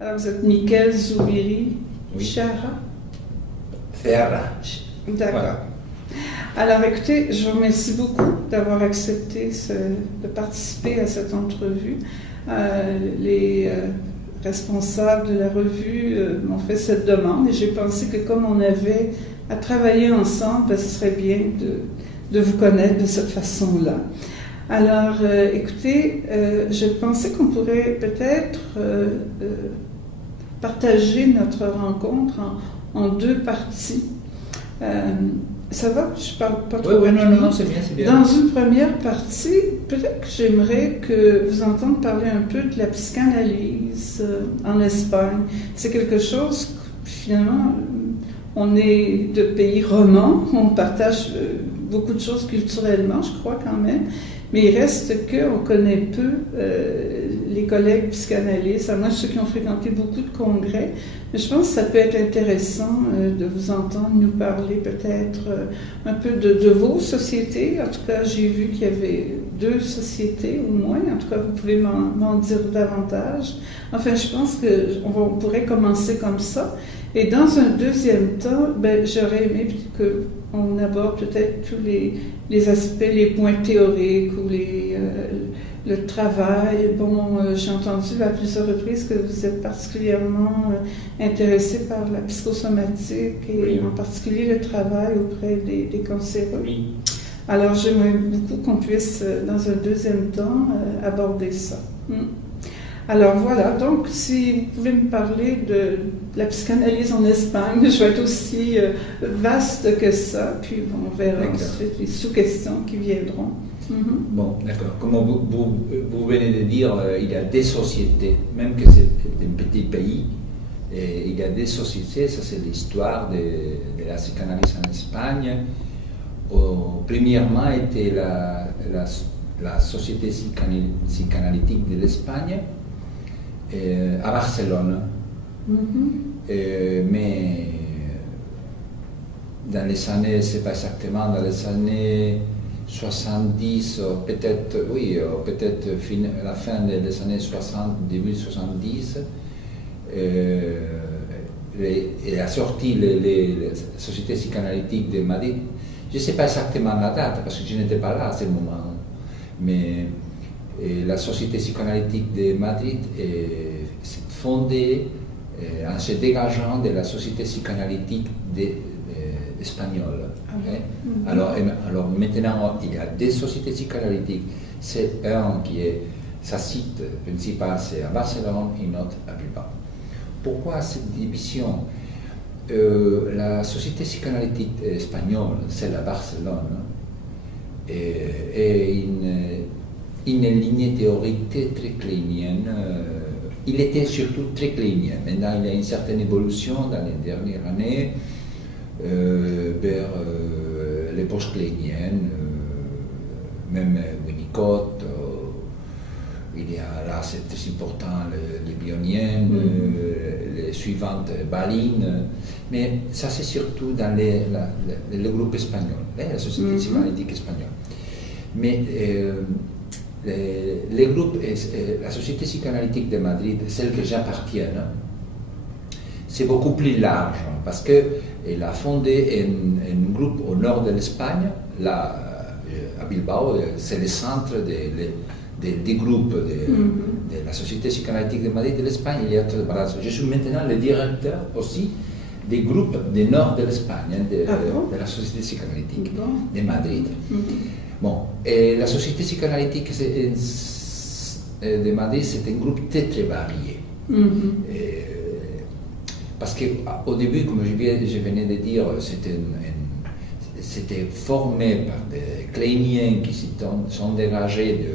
Alors, vous êtes Michael Zouiri Chara? Ferra. D'accord. Voilà. Alors, écoutez, je vous remercie beaucoup d'avoir accepté de participer à cette entrevue. Les responsables de la revue m'ont fait cette demande et j'ai pensé que comme on avait à travailler ensemble, ce serait bien de vous connaître de cette façon-là. Alors, écoutez, je pensais qu'on pourrait peut-être partager notre rencontre en deux parties. Ça va? Je parle pas trop. Oui, non, c'est bien, c'est bien. Dans une première partie, peut-être que j'aimerais que vous entendre parler un peu de la psychanalyse en Espagne. C'est quelque chose que, finalement, on est de pays romans, on partage beaucoup de choses culturellement, je crois quand même, mais il reste qu'on connaît peu les collègues psychanalystes, à moins ceux qui ont fréquenté beaucoup de congrès. Mais je pense que ça peut être intéressant de vous entendre nous parler peut-être un peu de vos sociétés. En tout cas, j'ai vu qu'il y avait 2 sociétés au moins. En tout cas, vous pouvez m'en dire davantage. Enfin, je pense qu'on pourrait commencer comme ça. Et dans un deuxième temps, j'aurais aimé qu'on aborde peut-être tous les aspects, les points théoriques ou le travail. Bon, j'ai entendu à plusieurs reprises que vous êtes particulièrement intéressé par la psychosomatique et en particulier le travail auprès des cancéreux. Oui. Alors, j'aimerais beaucoup qu'on puisse, dans un deuxième temps, aborder ça. Alors voilà, donc si vous pouvez me parler de la psychanalyse en Espagne, je vais être aussi vaste que ça, puis on verra ensuite les sous-questions qui viendront. Bon, d'accord. Comme vous venez de dire, il y a des sociétés, même que c'est un petit pays, et il y a des sociétés, ça c'est l'histoire de la psychanalyse en Espagne. Premièrement, était la Société psychanalytique de l'Espagne, à Barcelone. Mais dans les années, c'est pas exactement, dans les années 70, peut-être la fin des années 60, début 70, et a sorti les sociétés psychanalytiques de Madrid. Je ne sais pas exactement la date, parce que je n'étais pas là à ce moment, mais la Société psychanalytique de Madrid s'est fondée en se dégageant de la Société psychanalytique espagnole. Alors maintenant, il y a des sociétés psychanalytiques. C'est un qui est, sa site principal, c'est à Barcelone et une autre à Bilbao. Pourquoi cette division? La Société psychanalytique espagnole, celle à Barcelone, est une ligne théorique très kleinienne. Il était surtout très kleinien. Maintenant, il y a une certaine évolution dans les dernières années vers les post-kleiniennes, même Winnicott. Il y a là, c'est très important, les bioniennes, les suivantes, Balin. Mais ça, c'est surtout dans le groupe espagnol, la Société psychanalytique espagnole. Mais les groupes, la Société psychanalytique de Madrid, celle que j'appartiens, c'est beaucoup plus large parce qu'elle a fondé un groupe au nord de l'Espagne, là à Bilbao, c'est le centre des groupes de la Société psychanalytique de Madrid de l'Espagne. Je suis maintenant le directeur aussi des groupes du nord de l'Espagne, de la Société psychanalytique de Madrid. Bon, et la Société psychanalytique de Madrid, c'est un groupe très très varié. Parce qu'au début, comme je venais de dire, c'était formé par des kleiniens qui sont dégagés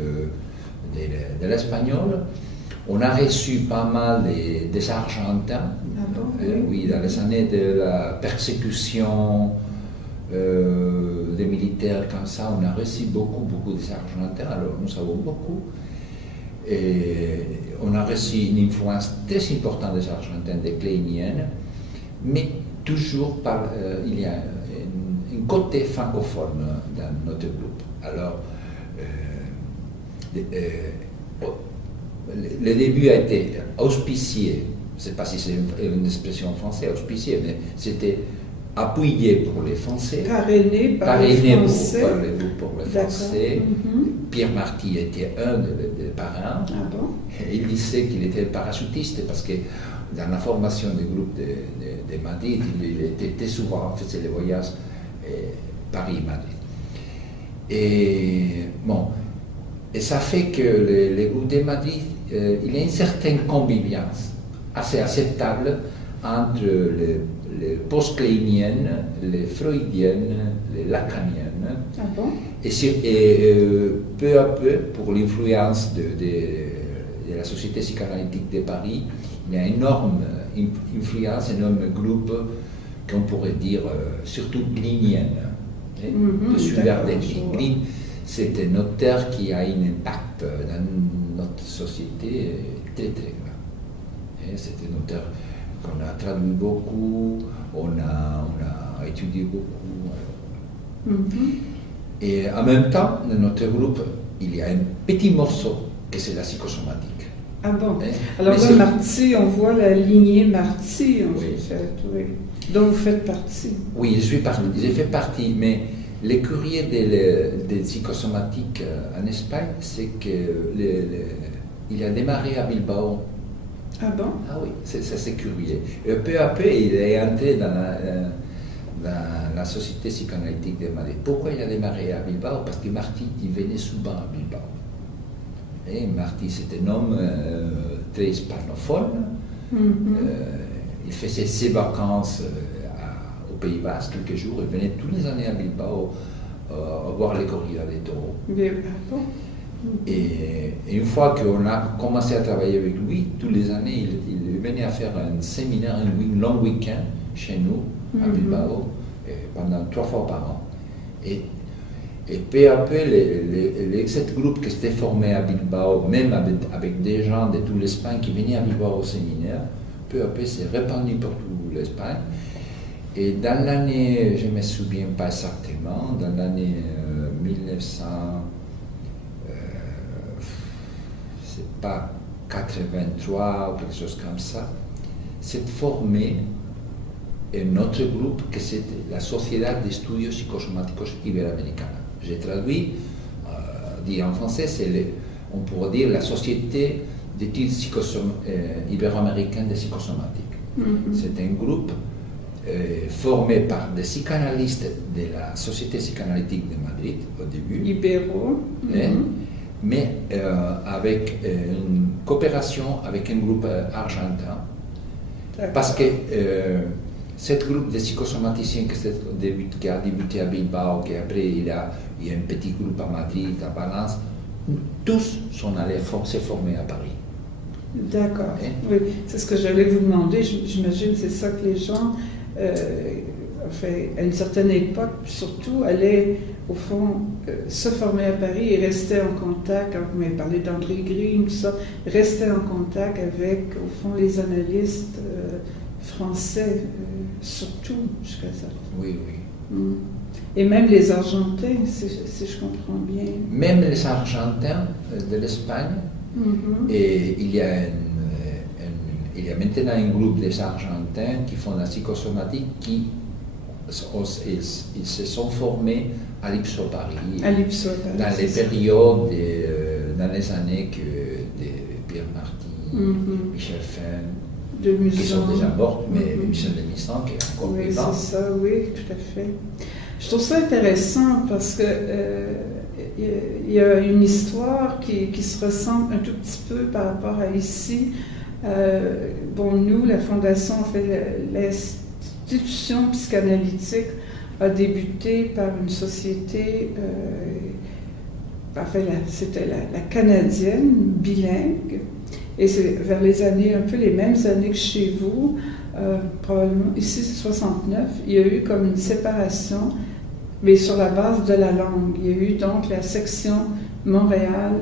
de l'espagnol. On a reçu pas mal des Argentins, oui, dans les années de la persécution des militaires comme ça, on a reçu beaucoup des Argentins, alors nous savons beaucoup. Et on a reçu une influence très importante des Argentins, des kleiniennes, mais toujours il y a un côté francophone dans notre groupe. Alors, le début a été auspicié je ne sais pas si c'est une expression française, auspicié, mais c'était appuyé pour les Français, parrainé par les Français. Pour les Français. Pierre Marty était un des parrains. Ah bon? Et il disait qu'il était parachutiste parce que dans la formation du groupe de Madrid, il était souvent, faisait les voyages Paris-Madrid. Et bon, et ça fait que le groupe de Madrid, il y a une certaine convivience assez acceptable entre les post-kleiniennes, les freudiennes, les lacaniennes. Ah bon? Et peu à peu, pour l'influence de la Société psychanalytique de Paris, il y a une énorme influence, un énorme groupe qu'on pourrait dire surtout glinienne, de Sulverden. Glin, c'est un auteur qui a un impact dans notre société très très grand. C'est un auteur qu'on a traduit beaucoup, on a étudié beaucoup. Et en même temps, dans notre groupe, il y a un petit morceau que c'est la psychosomatique. Ah bon? Alors là, Marty, on voit la lignée Marty, en fait, oui. Dont vous faites partie. Oui, j'ai fait partie, mais le courrier des psychosomatiques en Espagne, c'est qu'il a démarré à Bilbao. Ah bon? Ah oui, c'est curieux. Et peu à peu, il est entré dans la Société psychanalytique de Madrid. Pourquoi il a démarré à Bilbao? Parce que Marty, il venait souvent à Bilbao. Et Marty, c'est un homme très hispanophone. Il faisait ses vacances au Pays Basque quelques jours. Il venait tous les années à Bilbao voir les corridas des taureaux. Et une fois qu'on a commencé à travailler avec lui, tous les années, il venait à faire un séminaire, un long week-end chez nous, à Bilbao, pendant 3 fois par an. Et peu à peu, ce groupe qui s'était formé à Bilbao, même avec des gens de toute l'Espagne qui venaient à Bilbao au séminaire, peu à peu s'est répandu pour toute l'Espagne. Et dans l'année, je ne me souviens pas exactement, dans l'année 1900, c'est pas 83 ou quelque chose comme ça, s'est formé un autre groupe que c'était la Sociedad de Estudios Psicosomáticos Iberoamericana. J'ai traduit, dit en français, on pourrait dire la Société d'études ibéro-américaines de psychosomatique. C'est un groupe formé par des psychanalystes de la Société psychanalytique de Madrid au début. Ibéro. Mais avec une coopération avec un groupe argentin. Parce que ce groupe de psychosomaticiens qui a débuté à Bilbao, qu'après il y a un petit groupe à Madrid, à Valence, tous sont allés se former à Paris. D'accord. Oui, c'est ce que j'allais vous demander. J'imagine que c'est ça que les gens, à une certaine époque, surtout, allaient au fond se former à Paris et rester en contact, quand vous m'avez parlé d'André Green, tout ça, rester en contact avec, au fond, les analystes français, surtout jusqu'à ça. Oui. Et même les Argentins, si je comprends bien. Même les Argentins de l'Espagne, et il y a maintenant un groupe des Argentins qui font la psychosomatique qui ils se sont formés à l'Ipso Paris, dans les périodes, dans les années de Pierre Marty, Michel Fenn, qui sont déjà morts, mais Michel Demisson qui est encore vivant. Oui, c'est ça, oui, tout à fait. Je trouve ça intéressant parce que il y a une histoire qui se ressemble un tout petit peu par rapport à ici. Nous, la Fondation, en fait, l'institution psychanalytique a débuté par une société, c'était la canadienne, bilingue, et c'est vers les années, un peu les mêmes années que chez vous, probablement, ici c'est 69, il y a eu comme une séparation, mais sur la base de la langue. Il y a eu donc la section Montréal,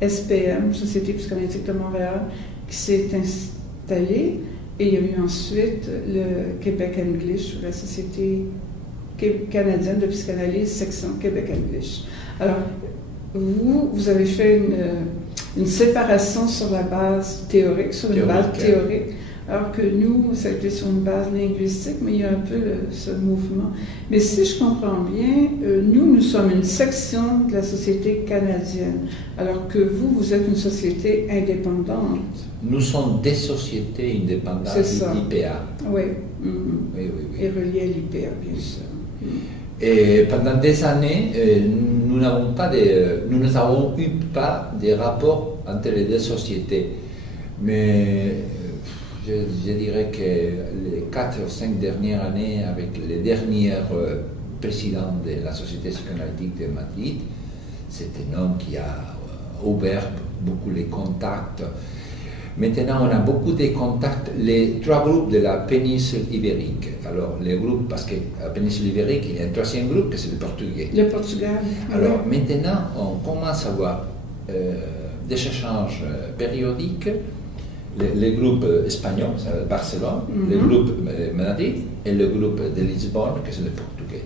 SPM, Société psychanalytique de Montréal, qui s'est installée, et il y a eu ensuite le Québec English, la Société canadienne de psychanalyse, section Québec English. Alors, vous avez fait une séparation sur la base théorique, sur une base théorique, alors que nous, ça a été sur une base linguistique, mais il y a un peu ce mouvement. Mais si je comprends bien, nous sommes une section de la société canadienne, alors que vous êtes une société indépendante. Nous sommes des sociétés indépendantes de l'IPA. Oui. Oui, oui, oui. Et reliées à l'IPA, bien sûr. Et pendant des années, nous n'avons eu pas de rapport entre les deux sociétés. Mais je dirais que les 4 ou 5 dernières années, avec les derniers présidents de la Société psychanalytique de Madrid, c'est un homme qui a ouvert beaucoup les contacts. Maintenant, on a beaucoup de contacts, les 3 groupes de la péninsule ibérique. Alors, les groupes, parce que la péninsule ibérique, il y a un 3e groupe, c'est le portugais. Le Portugal. Alors, maintenant, on commence à avoir des échanges périodiques. Le groupe espagnol, c'est Barcelone, le groupe Madrid et le groupe de Lisbonne, que c'est le portugais.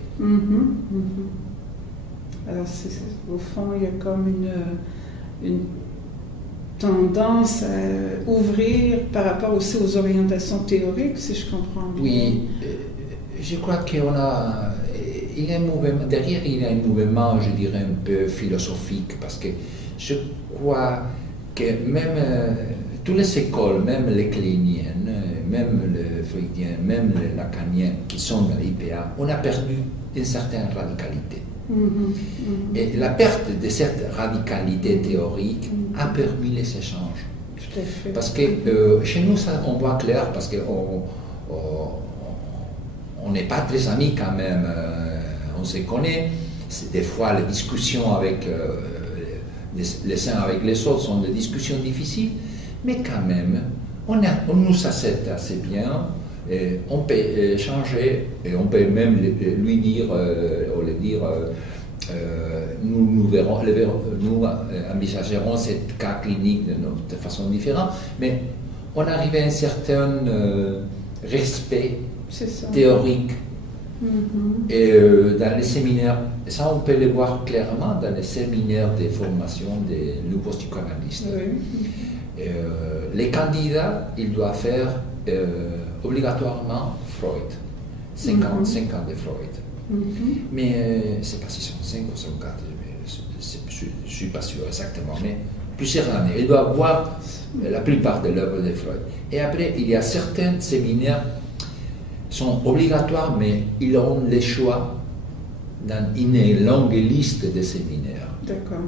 Alors, au fond, il y a comme une tendance à ouvrir par rapport aussi aux orientations théoriques, si je comprends bien. Oui, je crois qu'il y a un mouvement, derrière il y a un mouvement, je dirais, un peu philosophique, parce que je crois que même toutes les écoles, même les cléniennes, même les freudiens, même les lacaniens qui sont dans l'IPA, on a perdu une certaine radicalité. Et la perte de cette radicalité théorique a permis les échanges. Tout à fait. Parce que chez nous, ça, on voit clair, parce qu'on n'est pas très amis quand même, on se connaît. Des fois, les discussions avec les uns avec les autres sont des discussions difficiles, mais quand même, on nous accepte assez bien. Et on peut échanger et on peut même lui dire, nous envisagerons cette cas clinique de façon différente, mais on arrive à un certain respect théorique. Et dans les séminaires, ça on peut le voir clairement dans les séminaires de formation des nouveaux psychanalystes. Oui. Les candidats, ils doivent faire obligatoirement Freud, 5 ans de Freud. Mais c'est pas si sont 5 ou 54, je ne suis pas sûr exactement, mais plusieurs années. Ils doivent voir la plupart de l'œuvre de Freud. Et après, il y a certains séminaires qui sont obligatoires, mais ils ont le choix dans une longue liste de séminaires. D'accord.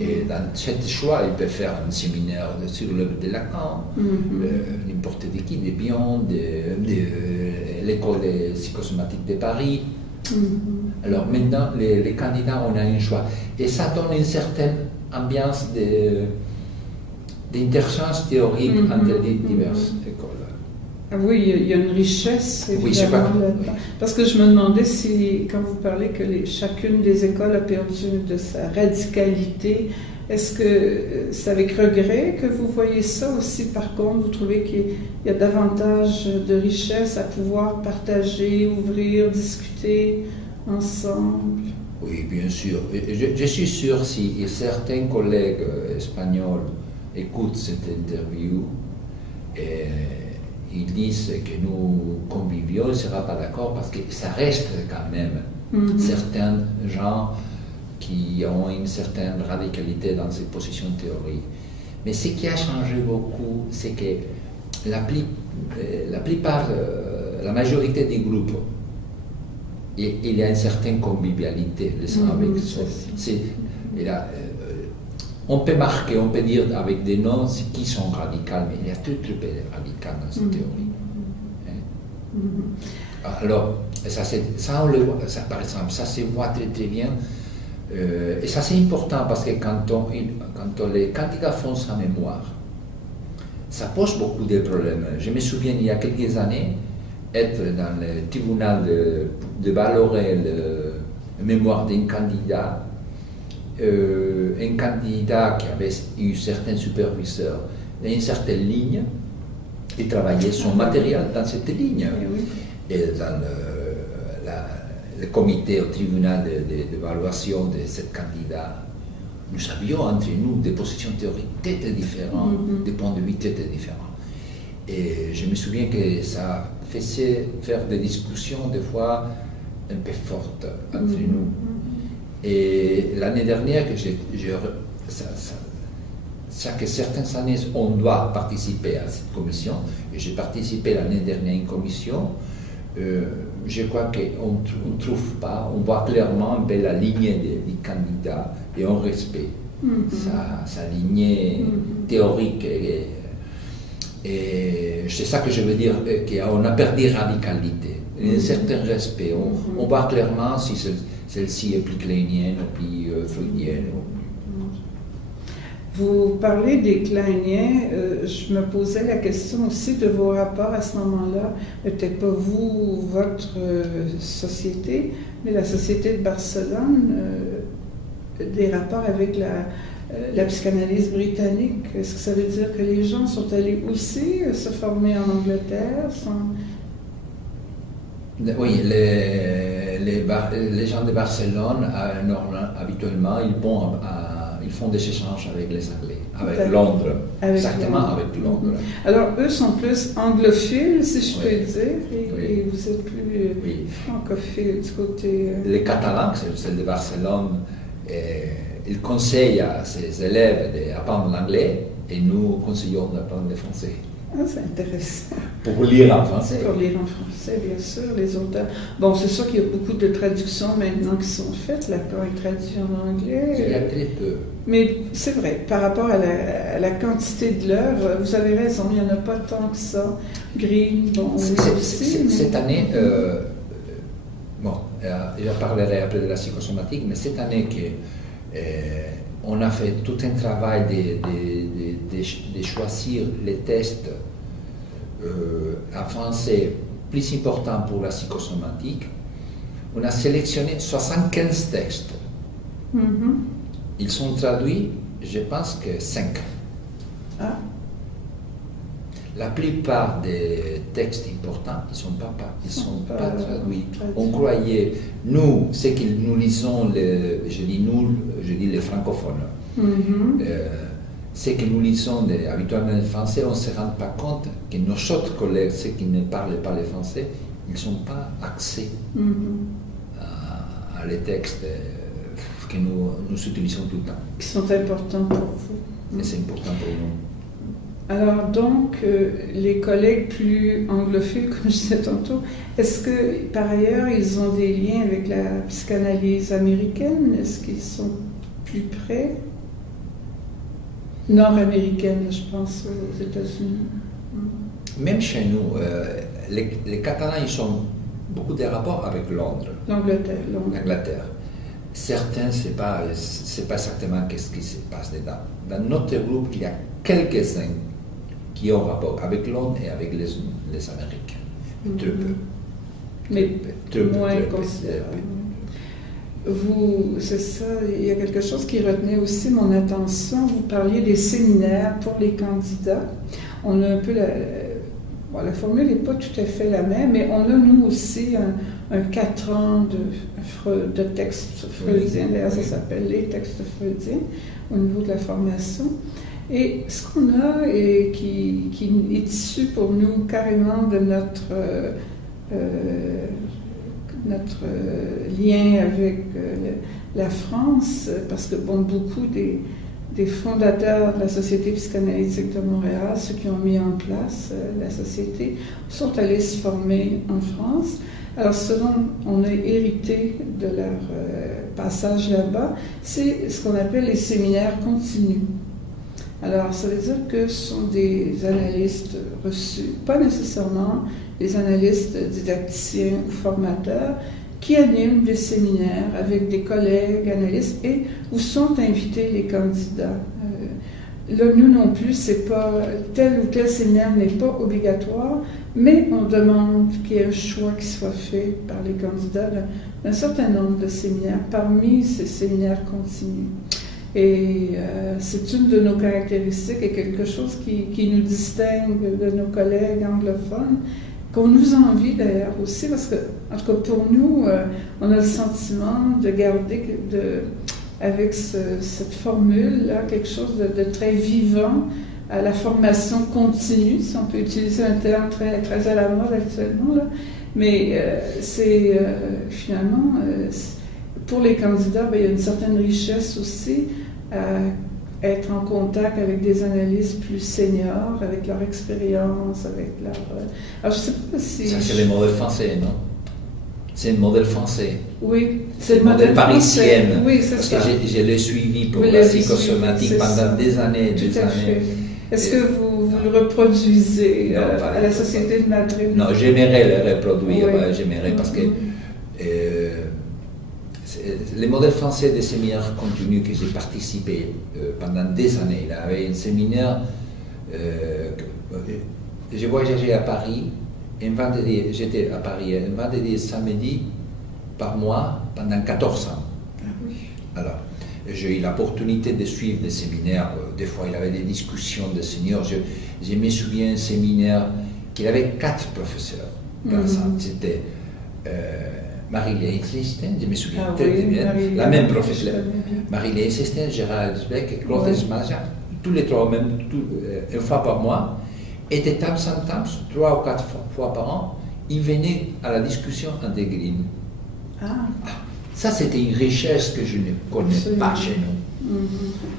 Et dans ce choix, ils peuvent faire un séminaire sur l'œuvre de Lacan, n'importe de qui, de Bion, de l'école psychosomatique de Paris. Alors maintenant, les candidats, on a un choix. Et ça donne une certaine ambiance d'interchange théorique entre les diverses écoles. Ah oui, il y a une richesse, évidemment. Oui, parce que je me demandais si, quand vous parlez que chacune des écoles a perdu de sa radicalité, est-ce que c'est avec regret que vous voyez ça aussi? Par contre, vous trouvez qu'il y a davantage de richesse à pouvoir partager, ouvrir, discuter ensemble? Oui, bien sûr. Je suis sûr si certains collègues espagnols écoutent cette interview et ils disent que nous convivions, ils ne seront pas d'accord parce que ça reste quand même certains gens qui ont une certaine radicalité dans ces positions théoriques. Mais ce qui a changé beaucoup, c'est que la plupart, la majorité des groupes, il y a une certaine convivialité les uns avec les autres. On peut marquer, on peut dire avec des noms qui sont radicaux, mais il y a tout type de radical dans cette théorie. Alors, ça, on le voit, ça, par exemple, ça se voit très très bien. Et ça c'est important parce que quand les candidats font sa mémoire, ça pose beaucoup de problèmes. Je me souviens il y a quelques années, être dans le tribunal de valorer la mémoire d'un candidat. Un candidat qui avait eu certains superviseurs dans une certaine ligne, il travaillait son matériel dans cette ligne. Et dans le comité au tribunal d'évaluation de ce candidat, nous avions entre nous des positions théoriques très différentes, des points de vue très différents. Et je me souviens que ça faisait faire des discussions des fois un peu fortes entre nous. Et l'année dernière, chaque certaines années, on doit participer à cette commission. Et j'ai participé l'année dernière à une commission. Je crois qu'on ne trouve pas, on voit clairement la lignée des candidats et on respecte sa lignée théorique. Et c'est ça que je veux dire, qu'on a perdu radicalité, un certain respect. On voit clairement si celle-ci est plus kleinienne ou plus freudienne. Vous parlez des kleiniens, je me posais la question aussi de vos rapports à ce moment-là, peut-être pas vous, votre société, mais la société de Barcelone, des rapports avec la psychanalyse britannique. Est-ce que ça veut dire que les gens sont allés aussi se former en Angleterre? Oui, les gens de Barcelone, habituellement, ils font des échanges avec les Anglais, avec Londres, exactement avec Londres. Alors, eux sont plus anglophiles, si je peux dire, et vous êtes plus francophile du côté... Les Catalans, celle de Barcelone, ils conseillent à ses élèves d'apprendre l'anglais et nous conseillons d'apprendre le français. Ah, c'est intéressant. Pour lire en français. Pour lire en français, bien sûr, les auteurs. Bon, c'est sûr qu'il y a beaucoup de traductions maintenant qui sont faites. Lacan est traduit en anglais. Il y a très peu. Mais c'est vrai, par rapport à la quantité de l'œuvre, vous avez raison, il n'y en a pas tant que ça. Green, bon, aussi. Cette année, je parlerai après de la psychosomatique, mais cette année on a fait tout un travail de choisir les textes en français plus importants pour la psychosomatique. On a sélectionné 75 textes. Ils sont traduits, je pense que 5. Ah. La plupart des textes importants, ils ne sont pas traduits. On croyait, nous, ce que nous lisons, je dis les francophones, ce que nous lisons habituellement en français, on ne se rend pas compte que nos autres collègues, ceux qui ne parlent pas le français, ils ne sont pas axés à les textes que nous utilisons tout le temps. Qui sont importants pour vous. Et c'est important pour nous. Alors donc, les collègues plus anglophiles, comme je disais tantôt, est-ce que par ailleurs ils ont des liens avec la psychanalyse américaine? Est-ce qu'ils sont plus près? Nord-américaine, je pense, aux États-Unis. Même chez nous, les Catalans, ils ont beaucoup de rapports avec Londres. L'Angleterre. Certains, c'est pas exactement qu'est-ce qui se passe dedans. Dans notre groupe, il y a quelques-uns qui ont rapport avec Londres et avec les Américains. Très peu. Mais moins considérable. C'est ça, il y a quelque chose qui retenait aussi mon attention. Vous parliez des séminaires pour les candidats. On a un peu la formule n'est pas tout à fait la même, mais on a nous aussi un 4 ans de textes freudiens. D'ailleurs, ça s'appelle les textes freudiens au niveau de la formation. Et ce qu'on a et qui est issu pour nous carrément de notre lien avec la France, parce que beaucoup des fondateurs de la Société psychanalytique de Montréal, ceux qui ont mis en place la société, sont allés se former en France. Alors, ce dont on a hérité de leur passage là-bas, c'est ce qu'on appelle les séminaires continus. Alors, ça veut dire que ce sont des analystes reçus, pas nécessairement des analystes didacticiens ou formateurs, qui animent des séminaires avec des collègues analystes et où sont invités les candidats. Là, nous non plus, c'est pas tel ou tel séminaire n'est pas obligatoire, mais on demande qu'il y ait un choix qui soit fait par les candidats d'un certain nombre de séminaires parmi ces séminaires continus. Et c'est une de nos caractéristiques et quelque chose qui nous distingue de nos collègues anglophones, qu'on nous envie d'ailleurs aussi, parce que, en tout cas pour nous, on a le sentiment de garder, avec cette formule-là, quelque chose de très vivant, à la formation continue, si on peut utiliser un terme très, très à la mode actuellement, là. Mais c'est finalement, pour les candidats, il y a une certaine richesse aussi à être en contact avec des analystes plus seniors, avec leur expérience, avec leur... alors, je sais pas si... Ça, c'est le modèle français, non? C'est le modèle français. Oui, c'est le modèle parisien. Oui, c'est parce ça. que je l'ai suivi pour la psychosomatique pendant des années. Tout à fait. Est-ce que vous le reproduisez à la Société de Madrid? Non, j'aimerais le reproduire, j'aimerais parce que le modèle français des séminaires continus que j'ai participé pendant des années, il y avait un séminaire, j'ai voyagé à Paris, j'étais à Paris un vendredi et samedi par mois pendant 14 ans. Ah oui. Alors, j'ai eu l'opportunité de suivre des séminaires. Des fois, il y avait des discussions de seniors. Je me souviens d'un séminaire qu'il avait 4 professeurs. C'était Marie-Léa Insisten, je me souviens très bien, la même professeure. Marie-Léa Insisten, Gérard Elsbeck et Claude Esmaja, tous les 3, même une fois par mois, et de temps en temps, 3 ou 4 fois par an, ils venaient à la discussion intégrine. Ça, c'était une richesse que je ne connais pas chez nous.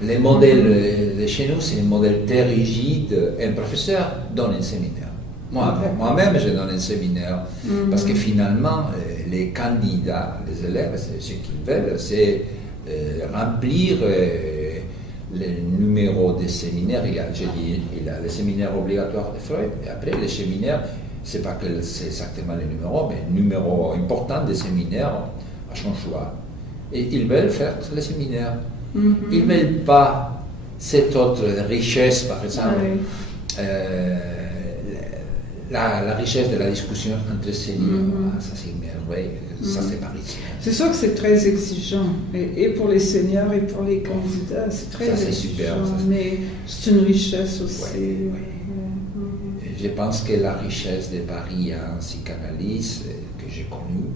Les modèles de chez nous, c'est un modèle très rigide. Un professeur donne un séminaire. Moi-même, je donne un séminaire. Parce que finalement, les candidats, les élèves, ce qu'ils veulent, c'est remplir les numéros des séminaires. Il y a le séminaire obligatoire de Freud. Et après, les séminaires, c'est pas que c'est exactement les numéros, mais le numéro important des séminaires à son choix. Et ils veulent faire les séminaires. Ils ne veulent pas cette autre richesse, par exemple, la richesse de la discussion entre seniors. Ça, c'est merveilleux. Ça, c'est parisien. C'est sûr que c'est très exigeant, et pour les seniors et pour les candidats, c'est très exigeant, super, mais c'est une richesse aussi. Je pense que la richesse de Paris en psychanalyse que j'ai connue,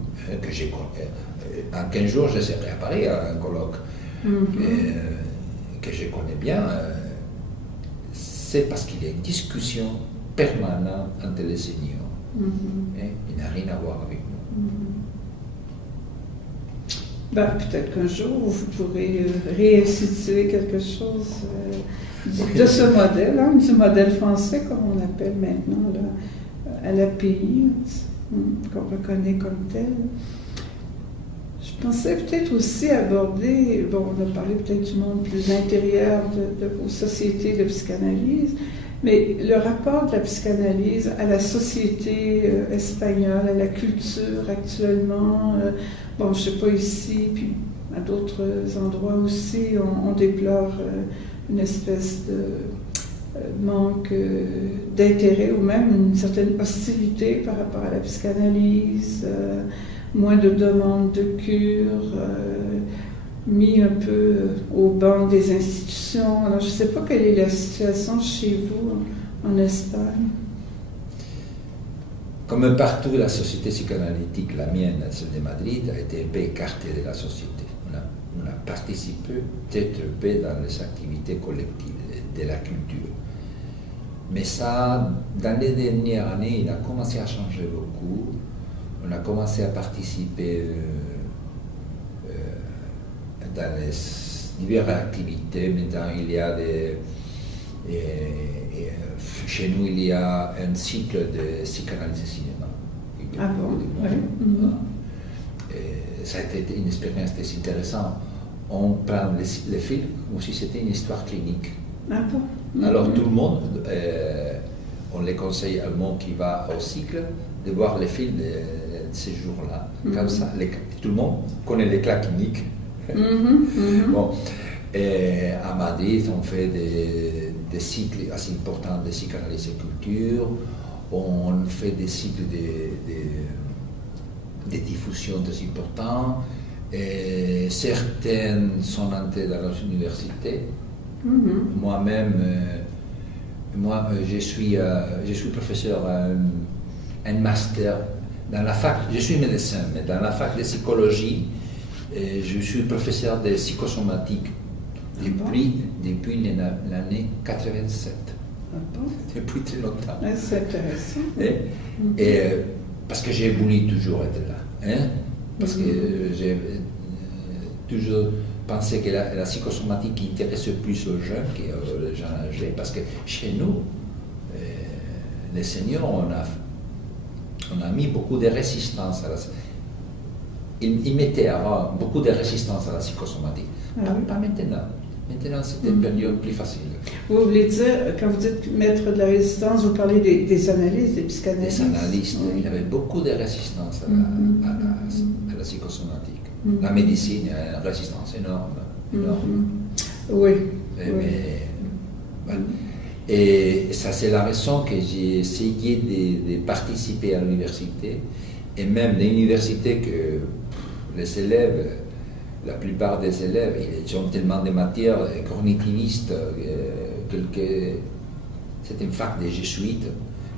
en 15 jours, je serai à Paris à un colloque que je connais bien, c'est parce qu'il y a une discussion permanente entre les seniors. Il n'a rien à voir avec nous. Peut-être qu'un jour, vous pourrez réinstituer quelque chose de ce modèle, du modèle français, comme on appelle maintenant, là, à l'API, qu'on reconnaît comme tel. Je pensais peut-être aussi aborder, on a parlé peut-être du monde plus intérieur de vos sociétés de psychanalyse, mais le rapport de la psychanalyse à la société espagnole, à la culture actuellement, je ne sais pas ici, puis à d'autres endroits aussi, on déplore une espèce de manque d'intérêt ou même une certaine hostilité par rapport à la psychanalyse, moins de demandes de cure, mis un peu au banc des institutions. Alors, je ne sais pas quelle est la situation chez vous en Espagne. Comme partout, la société psychanalytique, la mienne, celle de Madrid, a été un peu écartée de la société. On a participé peut-être un peu dans les activités collectives de la culture. Mais ça, dans les dernières années, il a commencé à changer beaucoup. On a commencé à participer dans les diverses activités. Maintenant, il y a chez nous, il y a un cycle de psychanalyse et cinéma. Ah bon? Oui. Ça a été une expérience très intéressante. On prend les films comme si c'était une histoire clinique. Ah bon? Alors tout le monde, on les conseille à monde qui va au cycle de voir les films de ces jours-là. Comme ça, tout le monde connaît les cas cliniques. Bon. Et à Madrid, on fait des cycles assez importants de psychanalyse et culture. On fait des cycles de diffusion très importants. Et certaines sont entrées dans les universités. Moi-même, je suis professeur à un master dans la fac. Je suis médecin, mais dans la fac de psychologie, Je suis professeur de psychosomatique depuis l'année 87. Ah bon? Depuis très longtemps. Ouais, c'est intéressant. Parce que j'ai voulu toujours être là. Hein? Parce que j'ai toujours pensé que la psychosomatique intéressait plus aux jeunes qu'aux gens âgés. Parce que chez nous, les seniors, on a mis beaucoup de résistance à la ils mettaient avant beaucoup de résistance à la psychosomatique. Pas maintenant. Maintenant, c'est une période plus facile. Vous voulez dire, quand vous dites mettre de la résistance, vous parlez des analystes, des psychanalystes? Des analystes. Oui. Il y avait beaucoup de résistance à la psychosomatique. La médecine, il y a une résistance énorme. Oui. Et ça, c'est la raison que j'ai essayé de participer à l'université. Et même l'université que les élèves, la plupart des élèves, ils ont tellement de matières cognitivistes, c'est une fac des jésuites,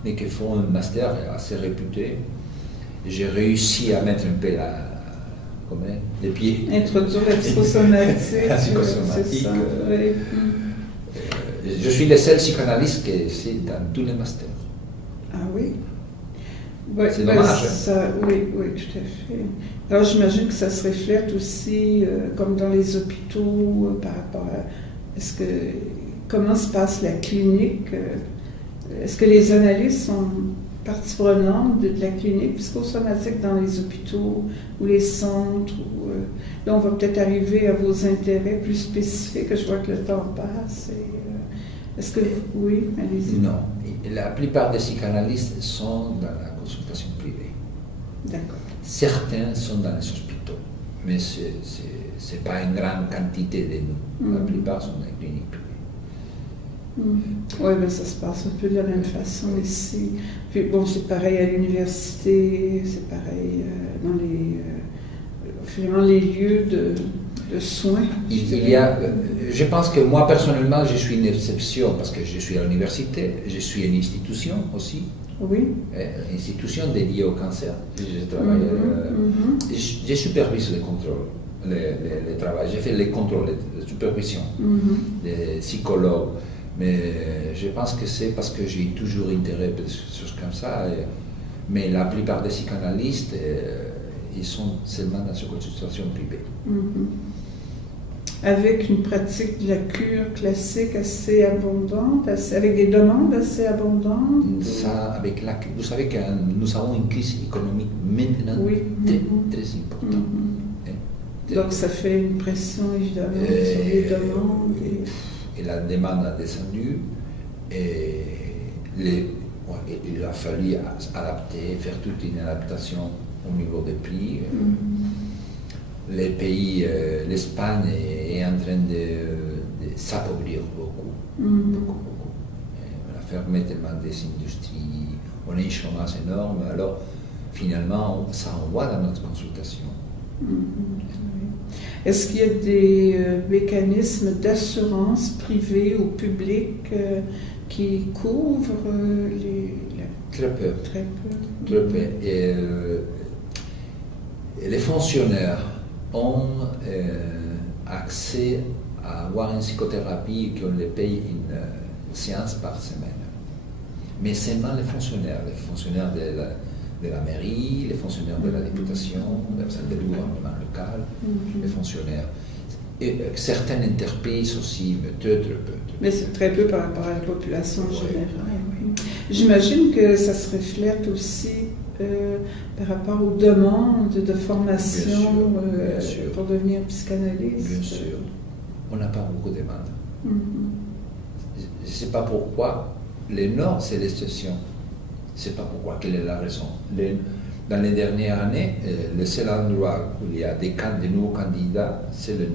mais qui font un master assez réputé. J'ai réussi à mettre un peu les pieds. Introduire la psychosomatique. La psychosomatique. Je suis le seul psychanalyste qui c'est dans tous les masters. Ah oui? Ouais, c'est dommage. Oui, tout à fait. Alors j'imagine que ça se reflète aussi, comme dans les hôpitaux, par rapport à comment se passe la clinique. Est-ce que les analystes sont partie prenante de la clinique psychosomatique dans les hôpitaux ou les centres? Là, on va peut-être arriver à vos intérêts plus spécifiques. Je vois que le temps passe. Est-ce que oui, allez-y. Non. La plupart des psychanalystes sont dans la consultation privée. D'accord. Certains sont dans les hôpitaux, mais ce n'est pas une grande quantité de nous. La plupart sont dans les cliniques privées. Oui, mais ça se passe un peu de la même façon ici. Puis bon, c'est pareil à l'université, c'est pareil dans finalement les lieux de soins. Je pense que moi personnellement, je suis une exception parce que je suis à l'université, je suis une institution aussi. Oui. Institution dédiée au cancer. Je travaille, je supervise les contrôles, le travail. J'ai fait les contrôles, les supervisions, les psychologues. Mais je pense que c'est parce que j'ai toujours intérêt pour des choses comme ça. Mais la plupart des psychanalystes, ils sont seulement dans cette consultation privée. Avec une pratique de la cure classique assez abondante, avec des demandes assez abondantes. Ça, vous savez que nous avons une crise économique maintenant très importante. Donc ça fait une pression évidemment sur les demandes. Et la demande a descendu et il a fallu adapter, faire toute une adaptation au niveau des prix. Les pays, l'Espagne est en train de s'appauvrir beaucoup. On a fermé tellement des industries, on a un chômage énorme, alors finalement ça envoie dans notre consultation. Est-ce qu'il y a des mécanismes d'assurance privée ou publique qui couvrent Très peu. Et les fonctionnaires ont accès à avoir une psychothérapie qu'on les paye une séance par semaine. Mais seulement les fonctionnaires de la mairie, les fonctionnaires de la députation, du gouvernement local, les fonctionnaires. Et certaines entreprises aussi, mais très peu. Mais c'est très peu par rapport à la population générale. Oui. J'imagine que ça se reflète aussi par rapport aux demandes de formation bien sûr. pour devenir psychanalyste. Bien sûr. On n'a pas beaucoup de demandes. Je ne sais pas pourquoi. Le Nord, c'est l'exception. Je ne sais pas pourquoi, quelle est la raison. Dans les dernières années, le seul endroit où il y a des nouveaux candidats, c'est le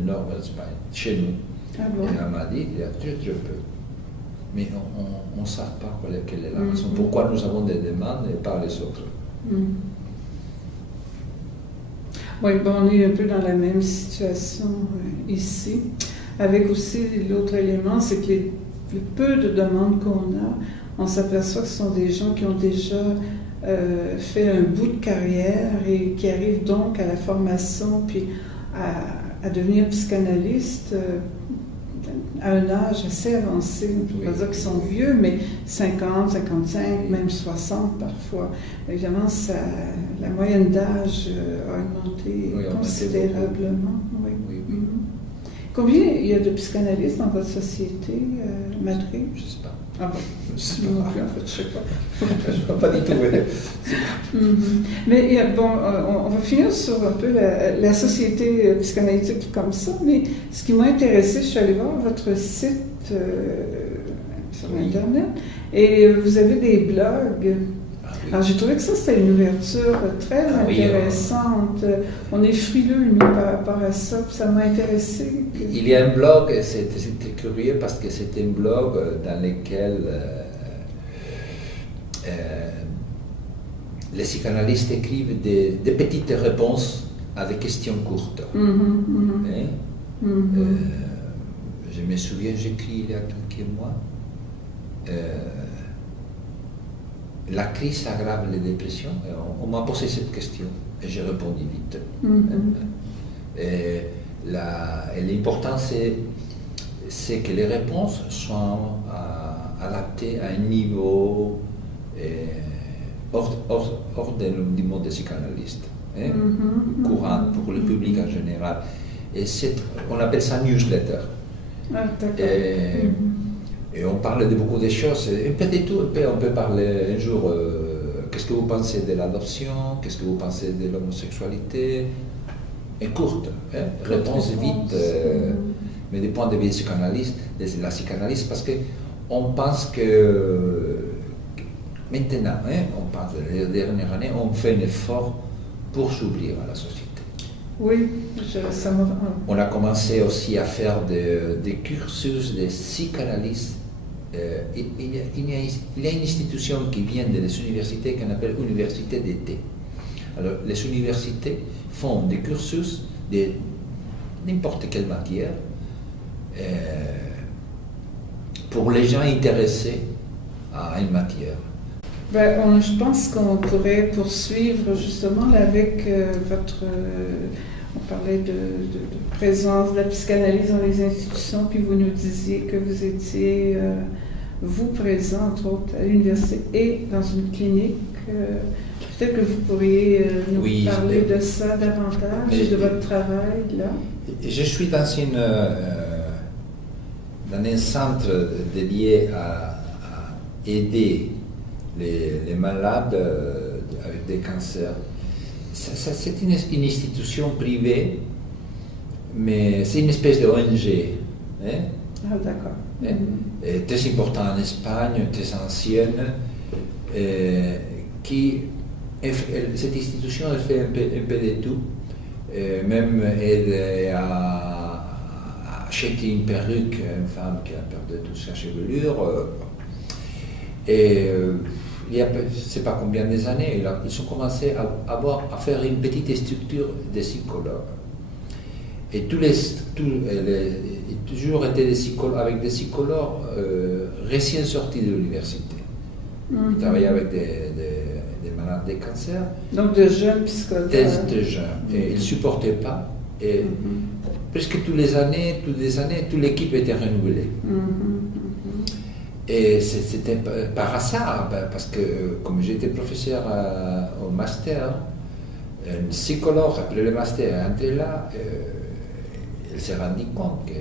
Nord de l'Espagne, chez nous. Ah bon? Et on m'a dit qu'il y a très peu. Mais on ne sait pas quelle est la raison. Pourquoi nous avons des demandes et pas les autres. Oui, bon, on est un peu dans la même situation ici. Avec aussi l'autre élément, c'est que le peu de demandes qu'on a, on s'aperçoit que ce sont des gens qui ont déjà fait un bout de carrière et qui arrive donc à la formation puis à devenir psychanalyste à un âge assez avancé. Je ne veux pas dire qu'ils sont vieux, mais 50, 55, même 60 parfois. Évidemment, la moyenne d'âge a augmenté considérablement. Oui. Combien il y a de psychanalystes dans votre société, Madrid? Je ne sais pas. Ah bon? Je ne sais pas. Non plus, en fait, je ne sais pas. Je ne peux pas du tout. Mais bon, on va finir sur un peu la société psychanalytique comme ça, mais ce qui m'a intéressé, je suis allée voir votre site sur Internet, et vous avez des blogs. Alors j'ai trouvé que ça c'était une ouverture très intéressante. On est frileux, nous, par rapport à ça, puis ça m'a intéressé. Il y a un blog, c'était curieux parce que c'était un blog dans lequel les psychanalystes écrivent des petites réponses à des questions courtes. Je me souviens, j'écris il y a quelques mois. La crise aggrave les dépressions. On m'a posé cette question et j'ai répondu vite. Et l'important, c'est que les réponses soient adaptées à un niveau hors du monde des psychanalystes, courant pour le public en général. Et on appelle ça newsletter. Ah, d'accord. Et on parle de beaucoup de choses, un peu de tout. On peut parler un jour, qu'est-ce que vous pensez de l'adoption, qu'est-ce que vous pensez de l'homosexualité, et courte, réponse vite, mais du point de vue psychanalyste, de la psychanalyse, parce qu'on pense que maintenant, on pense que les dernières années, on fait un effort pour s'ouvrir à la société. Oui, ça m'a... On a commencé aussi à faire des cursus de psychanalyse. Il y a une institution qui vient des universités qu'on appelle université d'été. Alors, les universités font des cursus de n'importe quelle matière pour les gens intéressés à une matière. Je pense qu'on pourrait poursuivre justement avec votre... on parlait de présence de la psychanalyse dans les institutions, puis vous nous disiez que vous étiez, vous, présent, entre autres, à l'université et dans une clinique. Peut-être que vous pourriez nous parler de ça davantage, de votre travail là. Je suis dans un centre dédié à aider les malades avec des cancers. C'est une institution privée, mais c'est une espèce de ONG. Ah, d'accord. Très important en Espagne, très ancienne. Cette institution elle fait un peu de tout, même aide à acheter une perruque à une femme qui a perdu toute sa chevelure. Il y a, je ne sais pas combien des années, ils ont commencé à faire une petite structure de psychologues. Et toujours été avec des psychologues récents sortis de l'université. Ils travaillaient avec des malades de cancer. Donc de jeunes psychologues. Des jeunes. Et ils ne supportaient pas. Et presque toutes les années, toute l'équipe était renouvelée. Et c'était par hasard, parce que comme j'étais professeur au master, une psychologue après le master est entrée là, elle s'est rendue compte que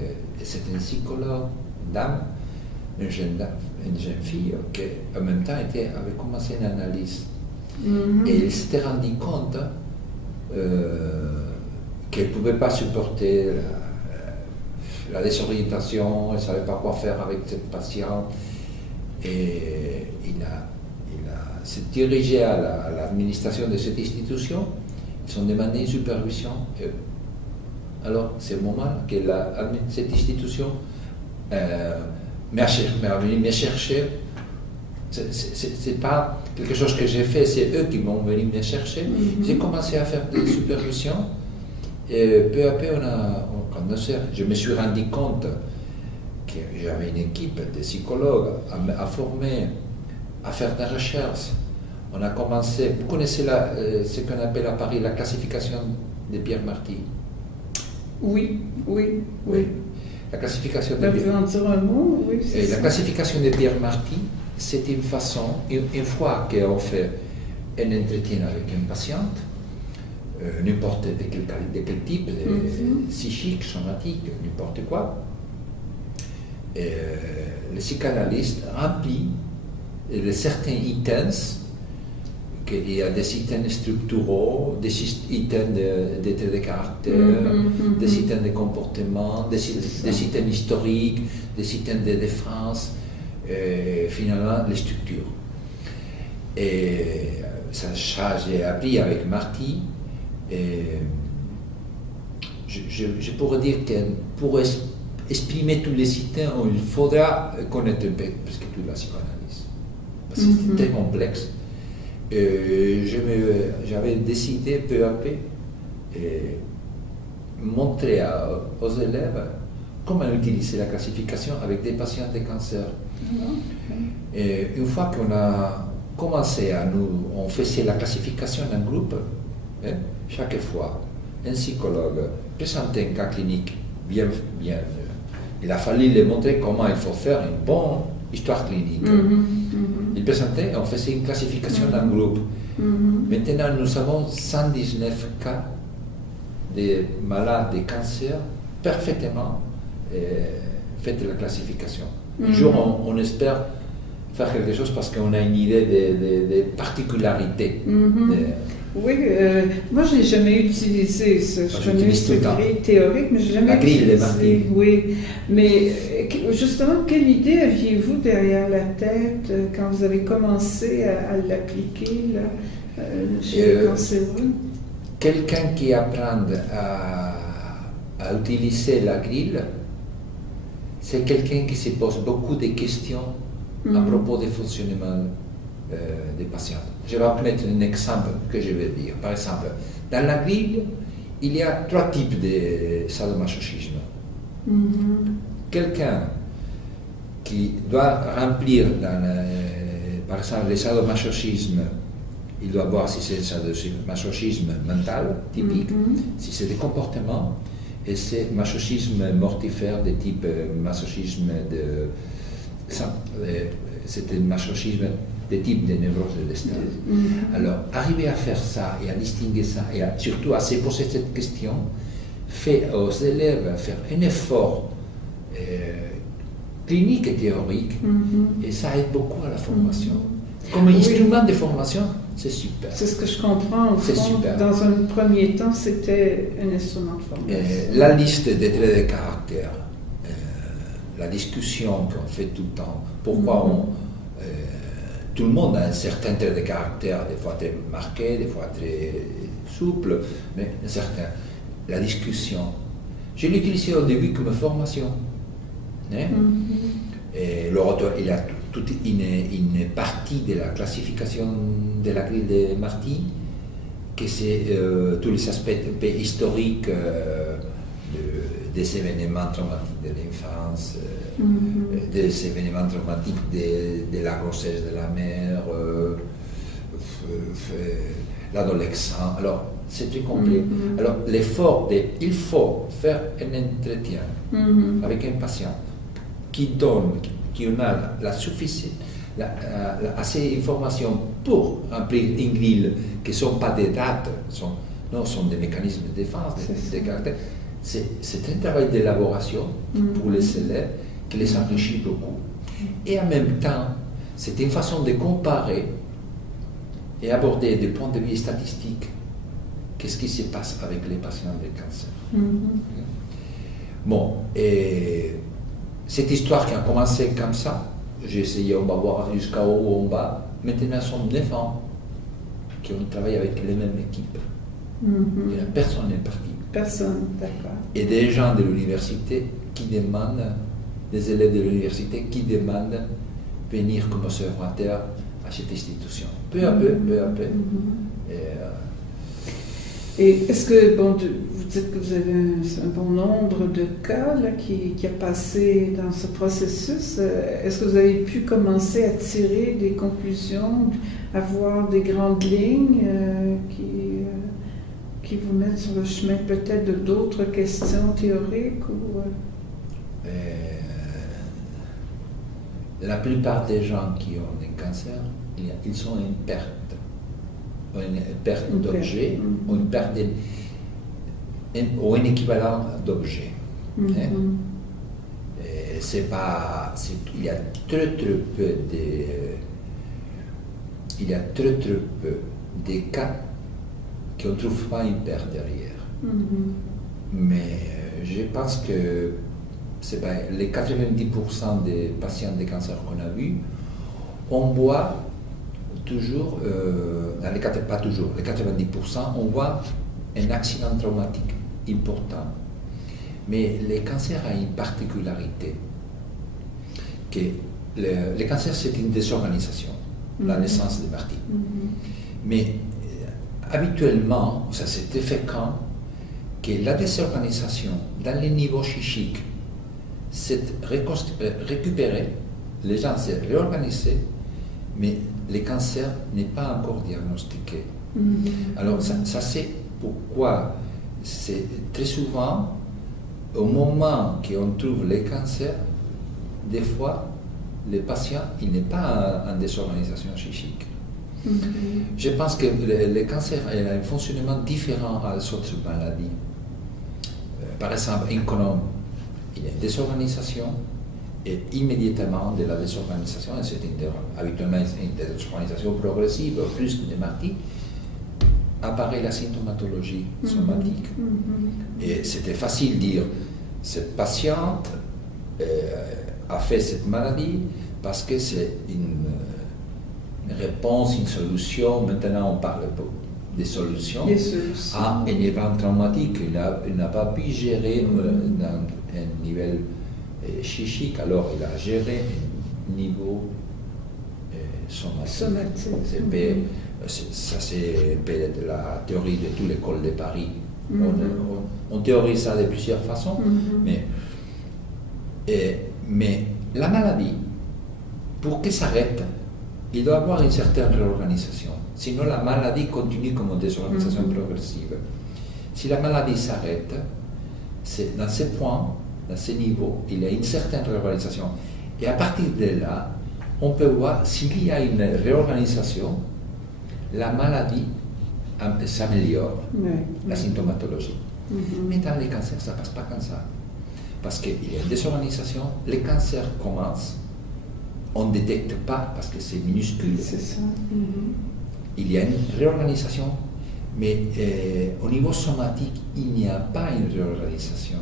c'était une psychologue, dame, une jeune fille, qui en même temps avait commencé une analyse. Et elle s'était rendue compte qu'elle ne pouvait pas supporter la désorientation, elle ne savait pas quoi faire avec cette patiente. Et il s'est dirigé à l'administration de cette institution, ils ont demandé une supervision. Alors, c'est le moment que cette institution m'est venue me chercher. C'est pas quelque chose que j'ai fait, c'est eux qui m'ont venu me chercher. J'ai commencé à faire des supervisions et peu à peu, je me suis rendu compte que j'avais une équipe de psychologues à former, à faire des recherches. On a commencé, vous connaissez ce qu'on appelle à Paris la classification de Pierre Marty? Oui. La classification de Vous pouvez en dire un mot? Oui, c'est ça. La classification de Pierre Marty, c'est une façon, une fois qu'on fait un entretien avec une patiente, n'importe de quel type, psychique, somatique, n'importe quoi, le psychanalyste remplit certains items. Il y a des items structuraux, des items de traits de caractère, des items de comportement, des items historiques, des items de défense, finalement les structures. Et ça, j'ai appris avec Marty. Et je pourrais dire que pour exprimer tous les items, il faudra connaître un peu plus que tout la psychanalyse. Parce que c'est très complexe. J'avais décidé peu à peu montrer aux élèves comment utiliser la classification avec des patients de cancer. Et une fois qu'on a commencé on faisait la classification en groupe, chaque fois un psychologue présentait un cas clinique bien. Il a fallu lui montrer comment il faut faire une bonne histoire clinique. Il présentait et on faisait une classification en groupe. Maintenant, nous avons 119 cas de malades de cancer parfaitement fait la classification. Un jour, on espère faire quelque chose parce qu'on a une idée des particularités. Oui, moi je n'ai jamais utilisé ça. Je connais ce grille théorique, mais je n'ai jamais utilisé. Oui, mais justement, quelle idée aviez-vous derrière la tête quand vous avez commencé à l'appliquer là, chez les cancéreux? Quelqu'un qui apprend à utiliser la grille, c'est quelqu'un qui se pose beaucoup de questions à propos du fonctionnement des patients. Je vais vous mettre un exemple que je vais dire. Par exemple, dans la grille, il y a 3 types de sadomasochisme. Quelqu'un qui doit remplir, par exemple, le sadomasochisme, il doit voir si c'est un sadomasochisme mental typique, si c'est des comportements, et c'est masochisme mortifère de type masochisme c'est un masochisme des types de névroses de l'estomac. Alors, arriver à faire ça et à distinguer ça et surtout à se poser cette question fait aux élèves faire un effort clinique et théorique et ça aide beaucoup à la formation. Comme instrument de formation, c'est super. C'est ce que je comprends. Au fond, super. Dans un premier temps, c'était un instrument de formation. La liste des traits de caractère, la discussion qu'on fait tout le temps, pourquoi tout le monde a un certain trait de caractère, des fois très marqué, des fois très souple, mais un certain. La discussion. Je l'ai utilisé au début comme formation. Et l'orateur, il y a toute une partie de la classification de la grille de Marty, que c'est tous les aspects un peu historiques des événements traumatiques de l'enfance, des événements traumatiques de la grossesse de la mère, l'adolescent. Alors, c'est très complet. Alors, l'effort il faut faire un entretien avec un patient qui a la suffisante, assez d'informations pour remplir une grille qui ne sont pas des dates, sont des mécanismes de défense, des caractères. C'est un travail d'élaboration pour les élèves qui les enrichit beaucoup. Et en même temps, c'est une façon de comparer et aborder du point de vue statistique qu'est-ce qui se passe avec les patients de cancer. Bon, et cette histoire qui a commencé comme ça, j'ai essayé, on va voir jusqu'à où on va. Maintenant, ce sont 9 ans qui ont travaillé avec les mêmes équipes. Et personne n'est parti. Personne, d'accord. Et des gens de l'université qui demandent, des élèves de l'université qui demandent venir comme observateurs à cette institution. Peu à peu. Et est-ce que, bon, vous dites que vous avez un bon nombre de cas là, qui a passé dans ce processus. Est-ce que vous avez pu commencer à tirer des conclusions, à voir des grandes lignes qui vous mettent sur le chemin peut-être de d'autres questions théoriques ou, La plupart des gens qui ont un cancer, ils ont une perte d'objet, ou une perte ou un équivalent d'objet. C'est pas, il y a très peu de cas qu'on ne trouve pas une perte derrière. Mais je pense que c'est pas, les 90% des patients de cancer qu'on a vus, on voit toujours, dans les 90%, on voit un accident traumatique important. Mais le cancer a une particularité, que le cancer c'est une désorganisation, la naissance des parties. Mais habituellement, ça c'est fréquent, que la désorganisation dans les niveaux psychiques s'est récupérée, les gens s'est réorganisés, mais le cancer n'est pas encore diagnostiqué. Alors ça c'est pourquoi c'est très souvent au moment qu'on trouve le cancer, des fois le patient il n'est pas en désorganisation psychique. Je pense que le cancer a un fonctionnement différent à d'autres maladies. Par exemple, un colon, il y a une désorganisation, et immédiatement de la désorganisation, habituellement une désorganisation progressive, plus de martyrs, apparaît la symptomatologie somatique. Et c'était facile de dire, cette patiente a fait cette maladie parce que c'est une réponse, une solution. Maintenant, on parle des solutions à un événement traumatique. Il n'a pas pu gérer dans un niveau psychique, alors il a géré un niveau somatique. Ça, c'est la théorie de toute l'école de Paris. On théorise ça de plusieurs façons, mais la maladie, pour qu'elle s'arrête, il doit avoir une certaine réorganisation. Sinon, la maladie continue comme une désorganisation progressive. Si la maladie s'arrête, c'est dans ce point, dans ce niveau, il y a une certaine réorganisation. Et à partir de là, on peut voir s'il y a une réorganisation, la maladie s'améliore, la symptomatologie. Mais dans les cancers, ça ne passe pas comme ça. Parce qu'il y a une désorganisation, les cancers commencent, on ne détecte pas parce que c'est minuscule. C'est ça. Il y a une réorganisation, mais au niveau somatique, il n'y a pas une réorganisation.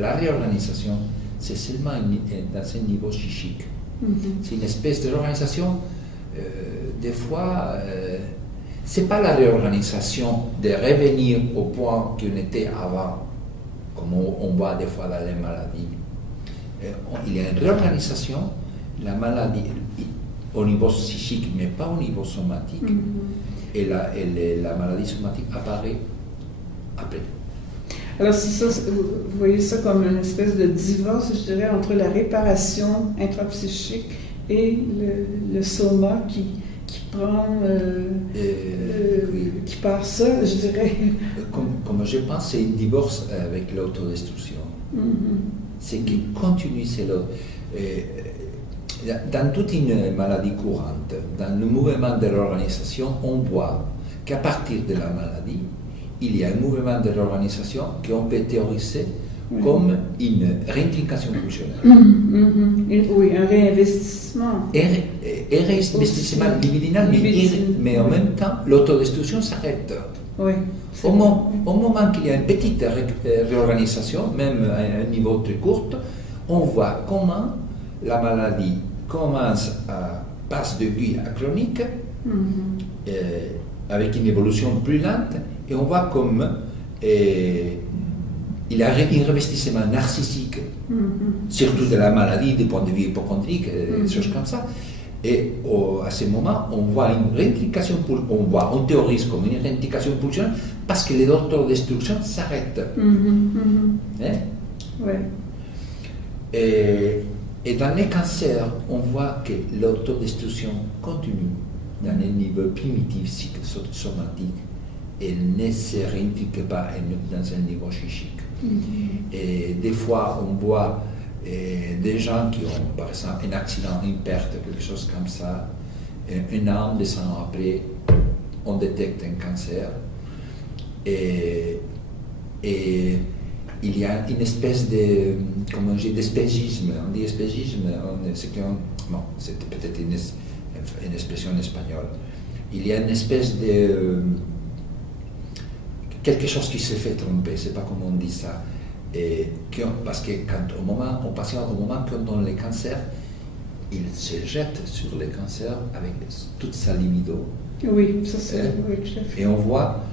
La réorganisation, c'est seulement dans un niveau psychique. C'est une espèce de réorganisation, des fois, ce n'est pas la réorganisation de revenir au point qu'on était avant, comme on voit des fois dans les maladies. Il y a une réorganisation, la maladie au niveau psychique, mais pas au niveau somatique, et la maladie somatique apparaît après. Alors, c'est ça, vous voyez ça comme une espèce de divorce, je dirais, entre la réparation intrapsychique et le soma qui prend, qui part ça, je dirais. Comme je pense, c'est un divorce avec l'autodestruction. C'est qu'il continue, c'est dans toute une maladie courante, dans le mouvement de l'organisation, on voit qu'à partir de la maladie, il y a un mouvement de l'organisation qu'on peut théoriser comme une réintrication fonctionnelle. Oui, un réinvestissement. Et réinvestissement libidinal, mais en même temps, l'autodestruction s'arrête. Oui, au moment qu'il y a une petite réorganisation, même à un niveau très court, on voit comment la maladie commence à passer d'aiguë à chronique, avec une évolution plus lente, et on voit comme il y a un investissement narcissique, surtout de la maladie, du point de vue hypochondrique, des choses comme ça. Et à ce moment, on voit une réindication, on théorise comme une réindication pulsionnelle parce que les d'autodestruction s'arrêtent. Hein? Ouais. Et dans les cancers, on voit que l'autodestruction continue dans un niveau primitif somatique et ne se réindique pas dans un niveau psychique. Et des fois, on voit des gens qui ont, par exemple, un accident, une perte, quelque chose comme ça, un an, 2 ans après, on détecte un cancer. Et il y a une espèce de, comment dire, d'espégisme. On dit espégisme, c'est peut-être une expression espagnole. Il y a une espèce de quelque chose qui se fait tromper, je ne sais pas comment on dit ça. Parce que au moment qu'on donne les cancers, il se jette sur les cancers avec toute sa libido. Oui, ça c'est oui, tout à fait. Et on voit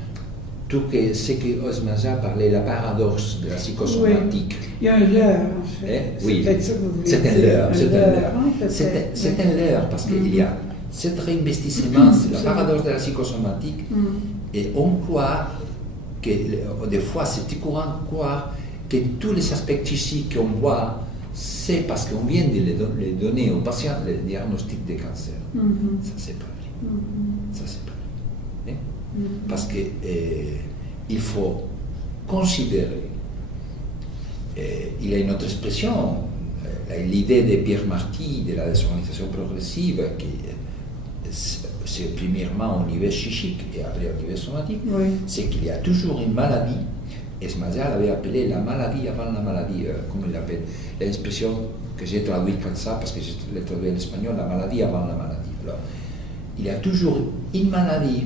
tout ce que Osmaza parlait, la paradoxe de la psychosomatique. Oui. Il y a un leurre, en fait. Oui, c'est un leurre. C'est un leurre parce qu'il y a cet réinvestissement, c'est la paradoxe de la psychosomatique, et on croit que, des fois, c'est courant de croire que tous les aspects psychiques qu'on voit, c'est parce qu'on vient de les donner aux patients le diagnostic des cancers. Ça, c'est pas vrai. Ça, c'est pas vrai. Parce que il faut considérer, il y a une autre expression, l'idée de Pierre Marty de la désorganisation progressive, qui c'est premièrement au niveau psychique et après au niveau somatique, c'est qu'il y a toujours une maladie. Esmaza l'avait appelé la maladie avant la maladie, comme il l'appelle. L'expression que j'ai traduite comme ça, parce que je l'ai traduit en espagnol, la maladie avant la maladie. Alors, il y a toujours une maladie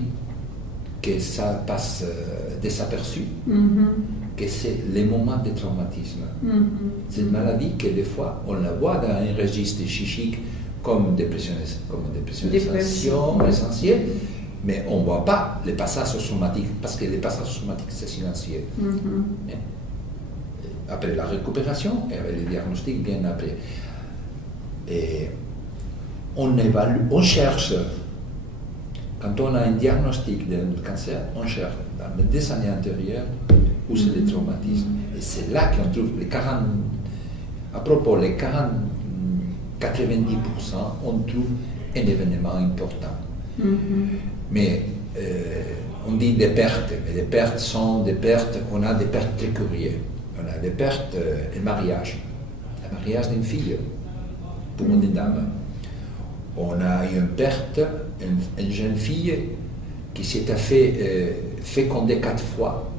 que ça passe désaperçu, que c'est les moments de traumatisme. C'est une maladie que des fois, on la voit dans un registre psychique comme dépression essentielle, mais on ne voit pas les passages somatiques, parce que les passages somatiques, c'est silencieux. Après la récupération, et avec le diagnostic bien après. Et on évalue, on cherche, quand on a un diagnostic de cancer, on cherche dans les 10 années antérieures où c'est le traumatisme. Et c'est là qu'on trouve les 40, à propos, les 40, 90%, on trouve un événement important. Mais on dit des pertes, mais les pertes sont des pertes, on a des pertes très curieuses. On a des pertes, le mariage d'une fille pour une dame. On a une perte, une jeune fille qui s'est fait féconder 4 fois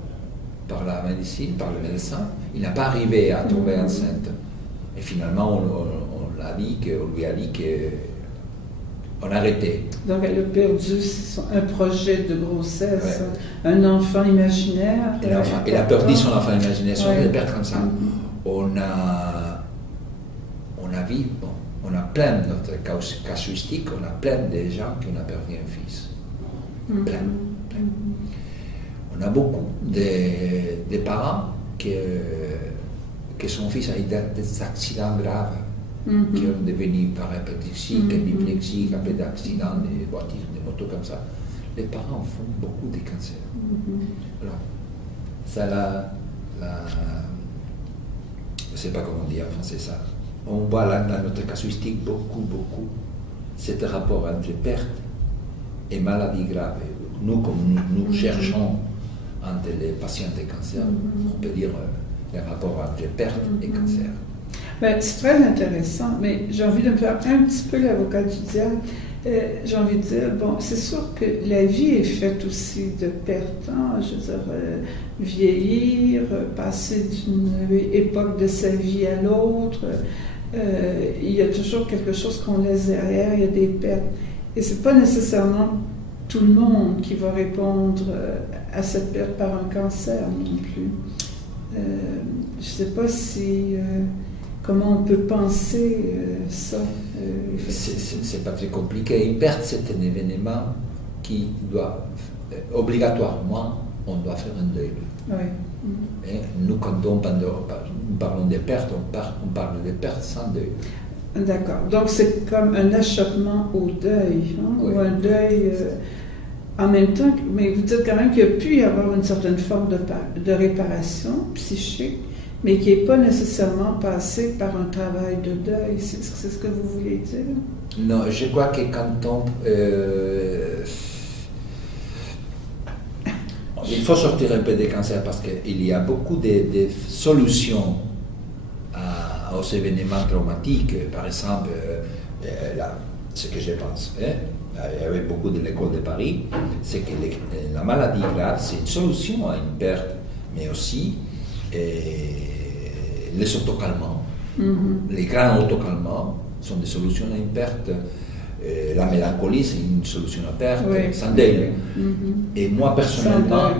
par la médecine, par le médecin. Il n'a pas arrivé à tomber enceinte. Et finalement, on lui a dit qu'on arrêtait. Donc elle a perdu un projet de grossesse, un enfant imaginaire. Elle a perdu son enfant imaginaire, des pertes comme ça. On a plein de notre casuistique, on a plein de gens qui ont perdu un fils. Plein. On a beaucoup de parents que son fils a eu des accidents graves, qui ont devenu paraplégiques, diplexiques, après d'accidents de voitures, de motos comme ça. Les parents font beaucoup de cancers. Alors, ça je ne sais pas comment dire en français ça. On voit là dans notre casuistique beaucoup cet rapport entre perte et maladie grave. Nous, comme nous cherchons entre les patients de cancer, on peut dire le rapport entre perte et cancer. Ben, c'est très intéressant, mais j'ai envie de me faire un petit peu l'avocat du diable. J'ai envie de dire, bon, c'est sûr que la vie est faite aussi de pertes, hein, je veux dire, vieillir, passer d'une époque de sa vie à l'autre, il y a toujours quelque chose qu'on laisse derrière, il y a des pertes. Et c'est pas nécessairement tout le monde qui va répondre à cette perte par un cancer non plus. Je sais pas si... comment on peut penser ça? C'est pas très compliqué. Une perte, c'est un événement qui doit, obligatoirement, on doit faire un deuil. Et nous, quand on parlons des pertes, on parle des pertes sans deuil. D'accord. Donc, c'est comme un achoppement au deuil, hein, Oui. ou un deuil en même temps. Mais vous dites quand même qu'il y a pu y avoir une certaine forme de réparation psychique, mais qui n'est pas nécessairement passée par un travail de deuil. C'est ce que vous voulez dire? Non, je crois que quand on... il faut sortir un peu des cancers parce qu'il y a beaucoup de solutions aux événements traumatiques. Par exemple, ce que je pense, avec beaucoup de l'école de Paris, c'est que la maladie grave, c'est une solution à une perte, mais aussi les autocalmants. Les grands autocalmants sont des solutions à une perte. La mélancolie, c'est une solution à perte, sans deuil. Et moi personnellement,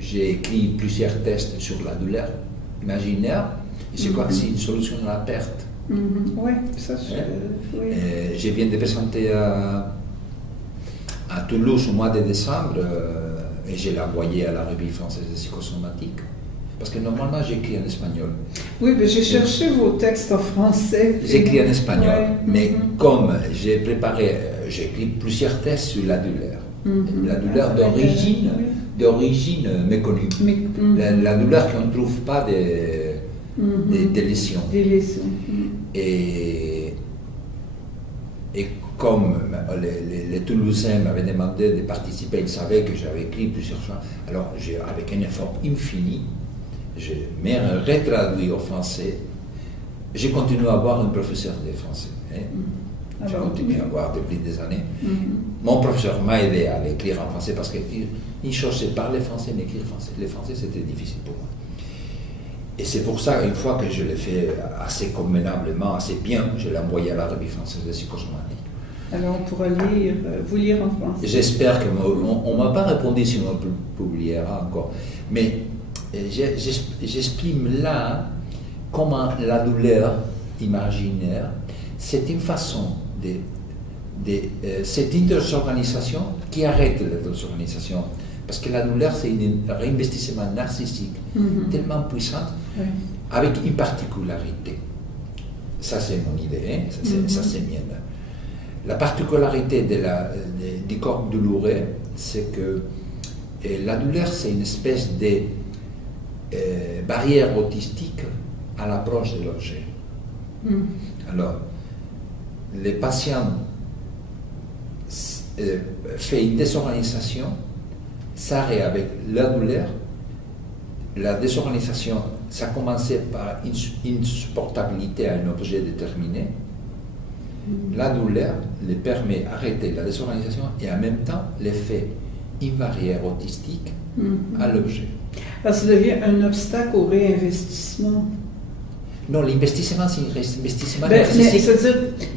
j'ai écrit plusieurs tests sur la douleur imaginaire, et je crois que c'est une solution à la perte. Oui, ça, oui. Je viens de présenter à Toulouse au mois de décembre, et je l'ai envoyé à la revue française de psychosomatique. Parce que normalement, j'écris en espagnol. Oui, mais j'ai cherché vos textes en français. J'écris en espagnol, ouais. Mais comme j'ai écrit plusieurs textes sur la douleur. La douleur d'origine méconnue. La douleur qu'on ne trouve pas des lésions. Des lésions. Et comme les Toulousains m'avaient demandé de participer, ils savaient que j'avais écrit plusieurs fois, alors avec un effort infini, je m'ai retraduit au français. J'ai continué à avoir un professeur de français. J'ai continué à avoir depuis des années. Mon professeur m'a aidé à l'écrire en français parce qu'une chose c'est parler français, mais écrire français. Le français c'était difficile pour moi. Et c'est pour ça, une fois que je l'ai fait assez convenablement, assez bien, je l'ai envoyé à la revue française de psychosomatique. Alors on pourra vous lire en français. J'espère qu'on ne m'a pas répondu si on publiera encore. Mais j'exprime là comment la douleur imaginaire, c'est une façon cette désorganisation qui arrête la désorganisation. Parce que la douleur, c'est un réinvestissement narcissique tellement puissant, avec une particularité. Ça, c'est mon idée, ça, c'est mienne. La particularité du corps douloureux, c'est que la douleur, c'est une espèce de barrière autistique à l'approche de l'objet. Alors, les patients font une désorganisation, s'arrête avec la douleur. La désorganisation, ça a commencé par une insupportabilité à un objet déterminé. La douleur les permet d'arrêter la désorganisation et en même temps l'effet une barrière autistique à l'objet. Alors, ça devient un obstacle au réinvestissement. Non, l'investissement, c'est un investissement narcissique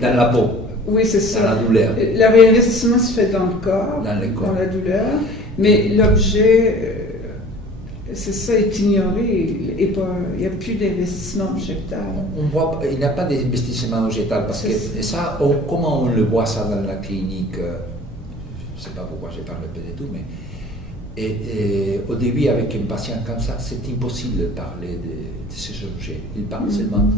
dans la peau. Oui, c'est ça. Dans la douleur. Le réinvestissement se fait dans le corps, dans la douleur, mais l'objet, c'est ça, est ignoré. Il n'y a plus d'investissement objectable. Il n'y a pas d'investissement objectable parce que ça, comment on le voit ça dans la clinique, je ne sais pas pourquoi je parle un peu de tout, mais au début, avec un patient comme ça, c'est impossible de parler de ces objets. Il parle seulement.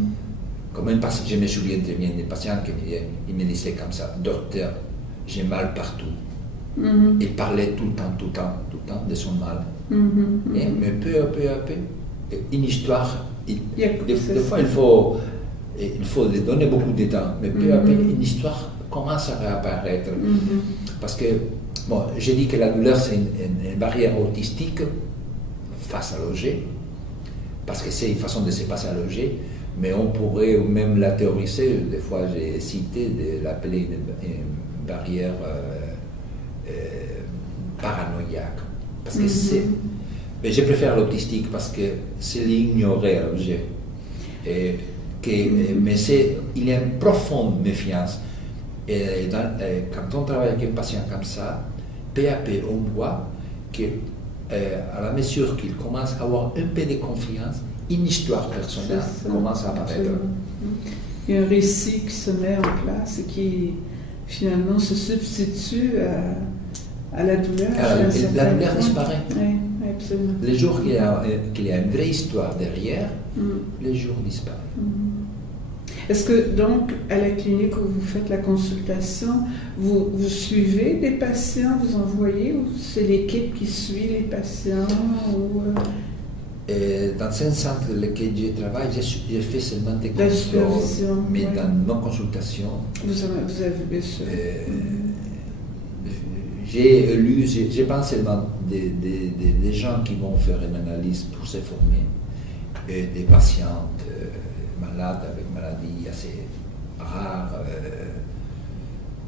Comme un patient, je me souviens très bien des patients qui me disaient comme ça, docteur, j'ai mal partout. Il parlait tout le temps de son mal. Mais peu à peu, une histoire, des fois il faut lui donner beaucoup de temps, mais peu à peu, une histoire commence à réapparaître. Parce que, bon, j'ai dit que la douleur, c'est une barrière autistique face à l'objet, parce que c'est une façon de se passer à l'objet, mais on pourrait même la théoriser. Des fois, j'ai cité de l'appeler une barrière paranoïaque. Parce que mais je préfère l'autistique parce que c'est l'ignorer l'objet. Mais il y a une profonde méfiance. Et quand on travaille avec un patient comme ça, peu à peu, on voit qu'à la mesure qu'il commence à avoir un peu de confiance, une histoire personnelle commence à apparaître. Il y a un récit qui se met en place et qui finalement se substitue à la douleur. La douleur disparaît. Oui, absolument. Les jours qu'il y a une vraie histoire derrière, les jours disparaissent. Est-ce que donc, à la clinique où vous faites la consultation, vous suivez des patients, vous envoyez, ou c'est l'équipe qui suit les patients ou, Dans un centre dans lequel je travaille, j'ai fait seulement des la consultations, supervision? mais Oui. dans nos consultations, Vous avez vu ça? j'ai lu, je pense seulement des gens qui vont faire une analyse pour se former, et des patientes malades avec maladies assez rares,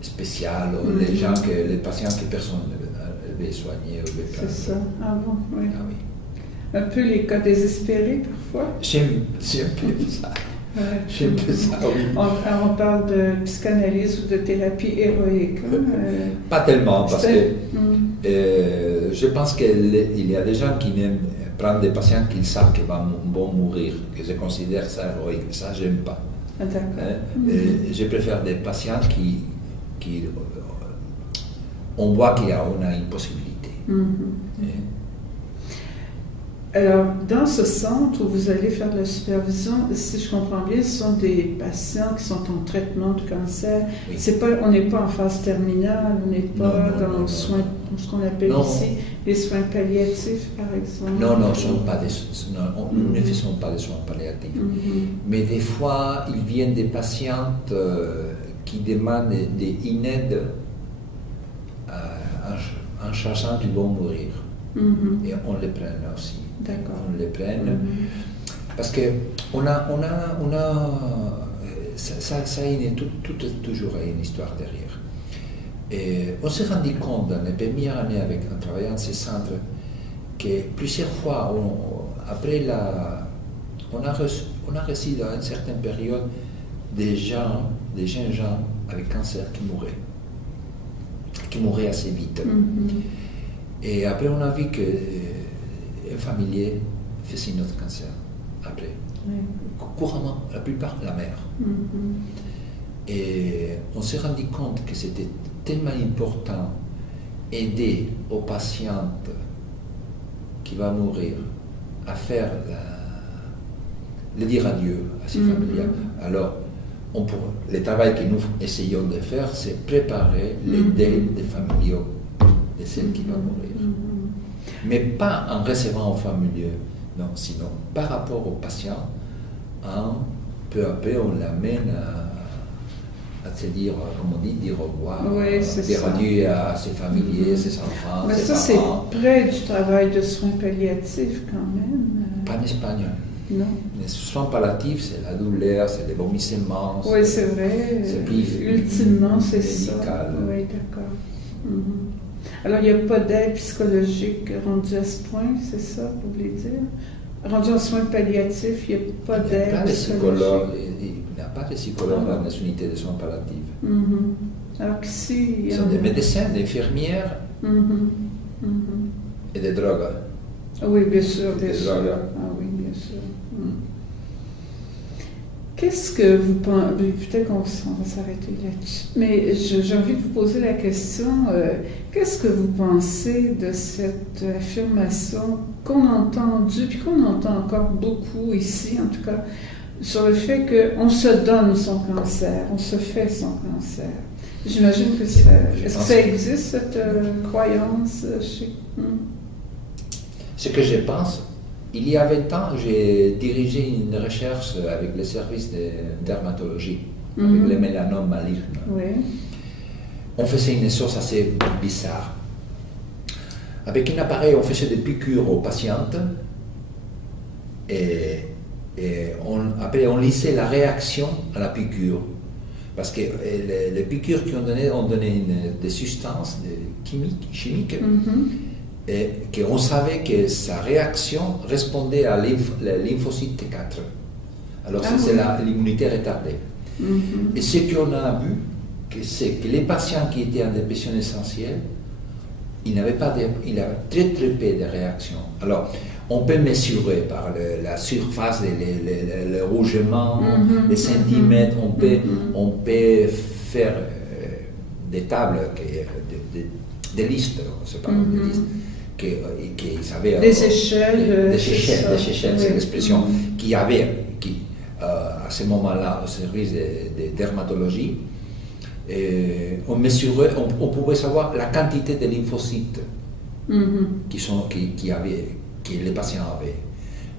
spéciales, ou les patients que personne ne veut soigner ou veut C'est ça. Ah bon, oui. Ah oui. Un peu les cas désespérés parfois. J'aime un peu ça. Ouais. J'aime un peu ça, oui. On parle de psychanalyse ou de thérapie héroïque. Pas tellement, parce que Mm. je pense qu'il y a des gens qui aiment prendre des patients qu'ils savent qu'ils vont mourir, que je considère ça héroïque. Ça, j'aime pas. Ah, d'accord. Je préfère des patients qui on voit qu'on a une possibilité. Alors, dans ce centre où vous allez faire de la supervision, si je comprends bien, ce sont des patients qui sont en traitement de cancer. Oui. On n'est pas en phase terminale, on n'est pas Non, dans ce qu'on appelle ici les soins palliatifs, par exemple. Non, nous ne faisons pas de soins palliatifs. Mais des fois, ils viennent des patientes qui demandent une aide en cherchant qu'ils vont mourir. Et on les prenne aussi. D'accord. On les prenne parce que ça a toujours une histoire derrière. Et on s'est rendu compte dans les premières années en travaillant dans ces centres que plusieurs fois, on a reçu dans une certaine période des jeunes gens avec cancer qui mouraient assez vite. Et après, on a vu qu'un familier faisait un autre cancer. Après, couramment, la plupart, la mère. Et on s'est rendu compte que c'était tellement important aider aux patientes qui vont mourir à faire le dire adieu à ces familiers. Alors, le travail que nous essayons de faire, c'est préparer les deuils des familiaux de celles qui vont mourir. Mais pas en recevant aux familiers, non, sinon par rapport aux patients, peu à peu on l'amène à se dire, comme on dit, dire au revoir, dire adieu à ses familiers, ses enfants, Mais ses ça, parents. c'est près du travail de soins palliatifs quand même. Pas en Espagne. Non. Les soins palliatifs, c'est la douleur, c'est les vomissements. Oui, c'est vrai. C'est plus ultimement, c'est ça. médical. Oui, d'accord. Alors, il n'y a pas d'aide psychologique rendue à ce point, c'est ça, vous voulez dire? Rendu en soins palliatifs, il n'y a pas d'aide psychologique. Il n'y a pas de psychologues dans les unités de soins palliatifs. Alors qu'ici, il y Ce sont des médecins, des infirmières et des drogues. Oui, bien sûr, bien Des sûr. drogues. Ah oui, bien sûr. Qu'est-ce que vous pensez? Peut-être qu'on va s'arrêter là-dessus. Mais j'ai envie de vous poser la question, qu'est-ce que vous pensez de cette affirmation qu'on a entendue, puis qu'on entend encore beaucoup ici, en tout cas, sur le fait qu'on se donne son cancer, on se fait son cancer? J'imagine que ça... Est-ce que ça existe, cette croyance chez... Ce que je pense, il y a 20 ans, j'ai dirigé une recherche avec le service de dermatologie, avec les mélanomes malignes. Oui. On faisait une chose assez bizarre. Avec un appareil, on faisait des piqûres aux patientes et après on lisait la réaction à la piqûre. Parce que les piqûres ont donné des substances chimiques et qu'on savait que sa réaction répondait à la lymphocyte T4. Alors c'est l'immunité retardée. Et ce qu'on a vu, c'est que les patients qui étaient en dépression essentielle, il avait très très peu de réactions. Alors, on peut mesurer par la surface, le rougement, les centimètres, on peut faire des tables, des listes, c'est pas des listes, qui savaient... Des échelles. Des échelles, c'est l'expression, qui avait... à ce moment-là au service de dermatologie, on mesurait, on pouvait savoir la quantité de lymphocytes que les patients avaient.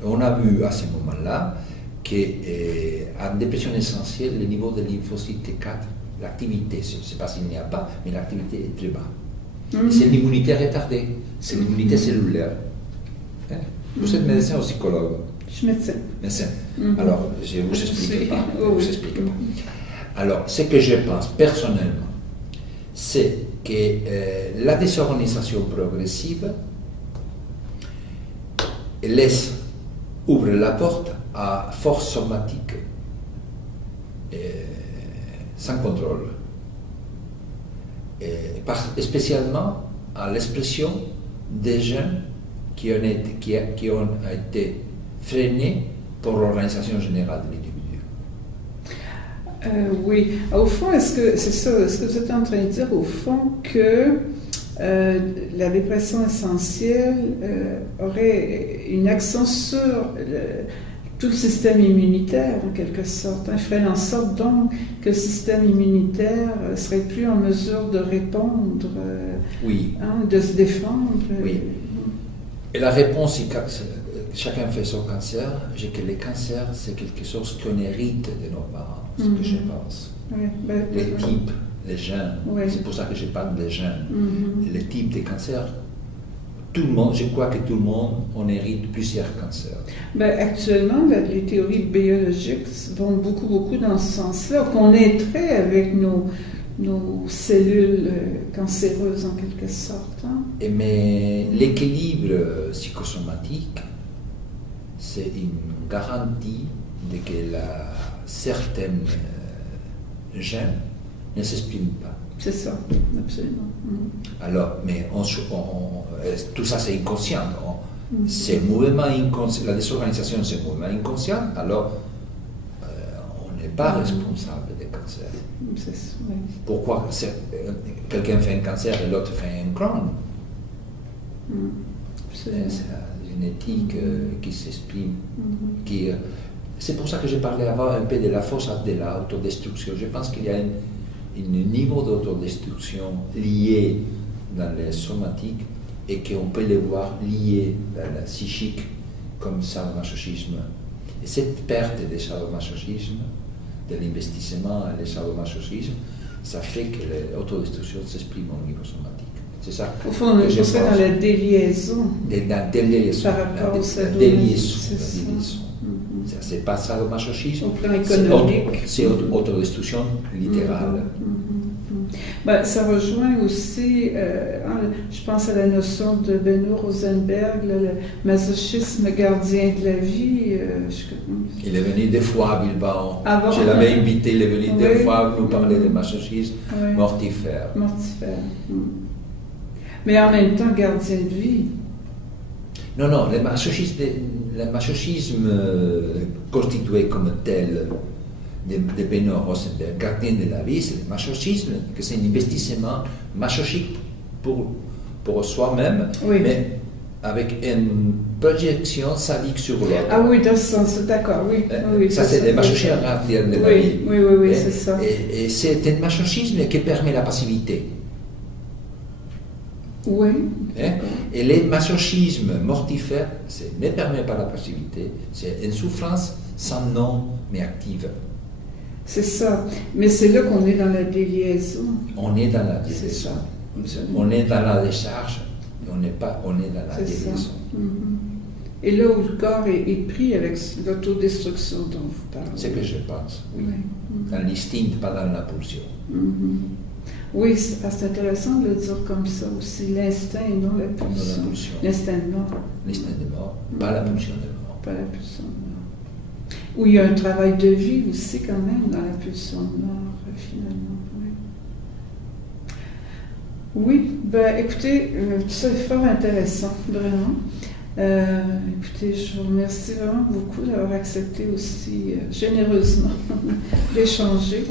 On a vu à ce moment-là qu'en dépression essentielle, le niveau de lymphocyte T4, l'activité, je ne sais pas s'il n'y a pas, mais l'activité est très basse. C'est l'immunité retardée, c'est l'immunité cellulaire. Hein? Vous êtes médecin ou psychologue? Je suis médecin. Médecin. Alors, je ne vous explique pas. Vous explique pas. Alors, ce que je pense personnellement, c'est que la désorganisation progressive ouvre la porte à force somatique sans contrôle, spécialement à l'expression des jeunes qui ont été freinés pour l'organisation générale de l'individu. Oui. Au fond, est-ce que vous êtes en train de dire au fond que la dépression essentielle aurait une action sur tout le système immunitaire, en quelque sorte, ferait en sorte donc que le système immunitaire serait plus en mesure de répondre, oui. De se défendre? Oui. Et la réponse, chacun fait son cancer, c'est que le cancer, c'est quelque chose qu'on hérite de nos parents, ce que je pense. Oui, les types, les gènes, c'est pour ça que je parle des gènes. Les types de cancers, tout le monde, je crois que tout le monde, on hérite plusieurs cancers. Actuellement, les théories biologiques vont beaucoup dans ce sens-là, qu'on naîtrait avec nos cellules cancéreuses en quelque sorte. Hein? Mais l'équilibre psychosomatique, c'est une garantie de que certaines gènes ne s'expriment pas. C'est ça, absolument. Alors, mais tout ça c'est inconscient. C'est mouvement inconscient. La désorganisation c'est mouvement inconscient. Alors, on n'est pas responsable des cancers. Oui. Pourquoi quelqu'un fait un cancer et l'autre fait un Crohn? C'est la génétique qui s'exprime. C'est pour ça que j'ai parlé avant un peu de la force de l'autodestruction. Je pense qu'il y a un niveau d'autodestruction lié dans les somatiques et qu'on peut le voir lié dans la psychique comme sadomasochisme. Et cette perte de sadomasochisme, de l'investissement et le sadomasochisme, ça fait que l'autodestruction s'exprime au niveau somatique. C'est ça. Au fond, on est dans la déliaison. La déliaison. Par rapport au sadomasochisme. C'est pas sadomasochisme, c'est autodestruction littérale. Ça rejoint aussi, je pense à la notion de Benoît Rosenberg, le masochisme gardien de la vie. Il est venu des fois à Bilbao. Je l'avais invité, il est venu des fois nous parler de masochisme mortifère. Mais en même temps, gardien de vie. Non, le masochisme constitué comme tel de Benoît Rosenberg, gardien de la vie, c'est le masochisme, que c'est un investissement masochique pour soi-même, mais avec une projection sadique sur l'autre. Ah oui, dans ce sens, d'accord, oui. Ça, c'est le masochisme gardien de la vie. Oui, c'est ça. Et c'est un masochisme qui permet la passivité. Oui. Et le masochisme mortifère, ne permet pas la passivité, c'est une souffrance sans nom mais active. C'est ça, mais c'est là qu'on est dans la déliaison. On est dans la déliaison. C'est ça. On est dans la décharge, mais on est dans la déliaison. Et là où le corps est pris avec l'autodestruction dont vous parlez. C'est ce que je pense, oui. Dans l'instinct, pas dans la pulsion. Oui, c'est intéressant de le dire comme ça aussi, l'instinct et non la pulsion. L'instinct de mort. L'instinct de mort, pas la pulsion de mort. Pas la pulsion de mort. Où il y a un travail de vie aussi quand même dans la pulsion de mort, finalement. Oui, écoutez, tout ça est fort intéressant, vraiment. Écoutez, je vous remercie vraiment beaucoup d'avoir accepté aussi généreusement d'échanger.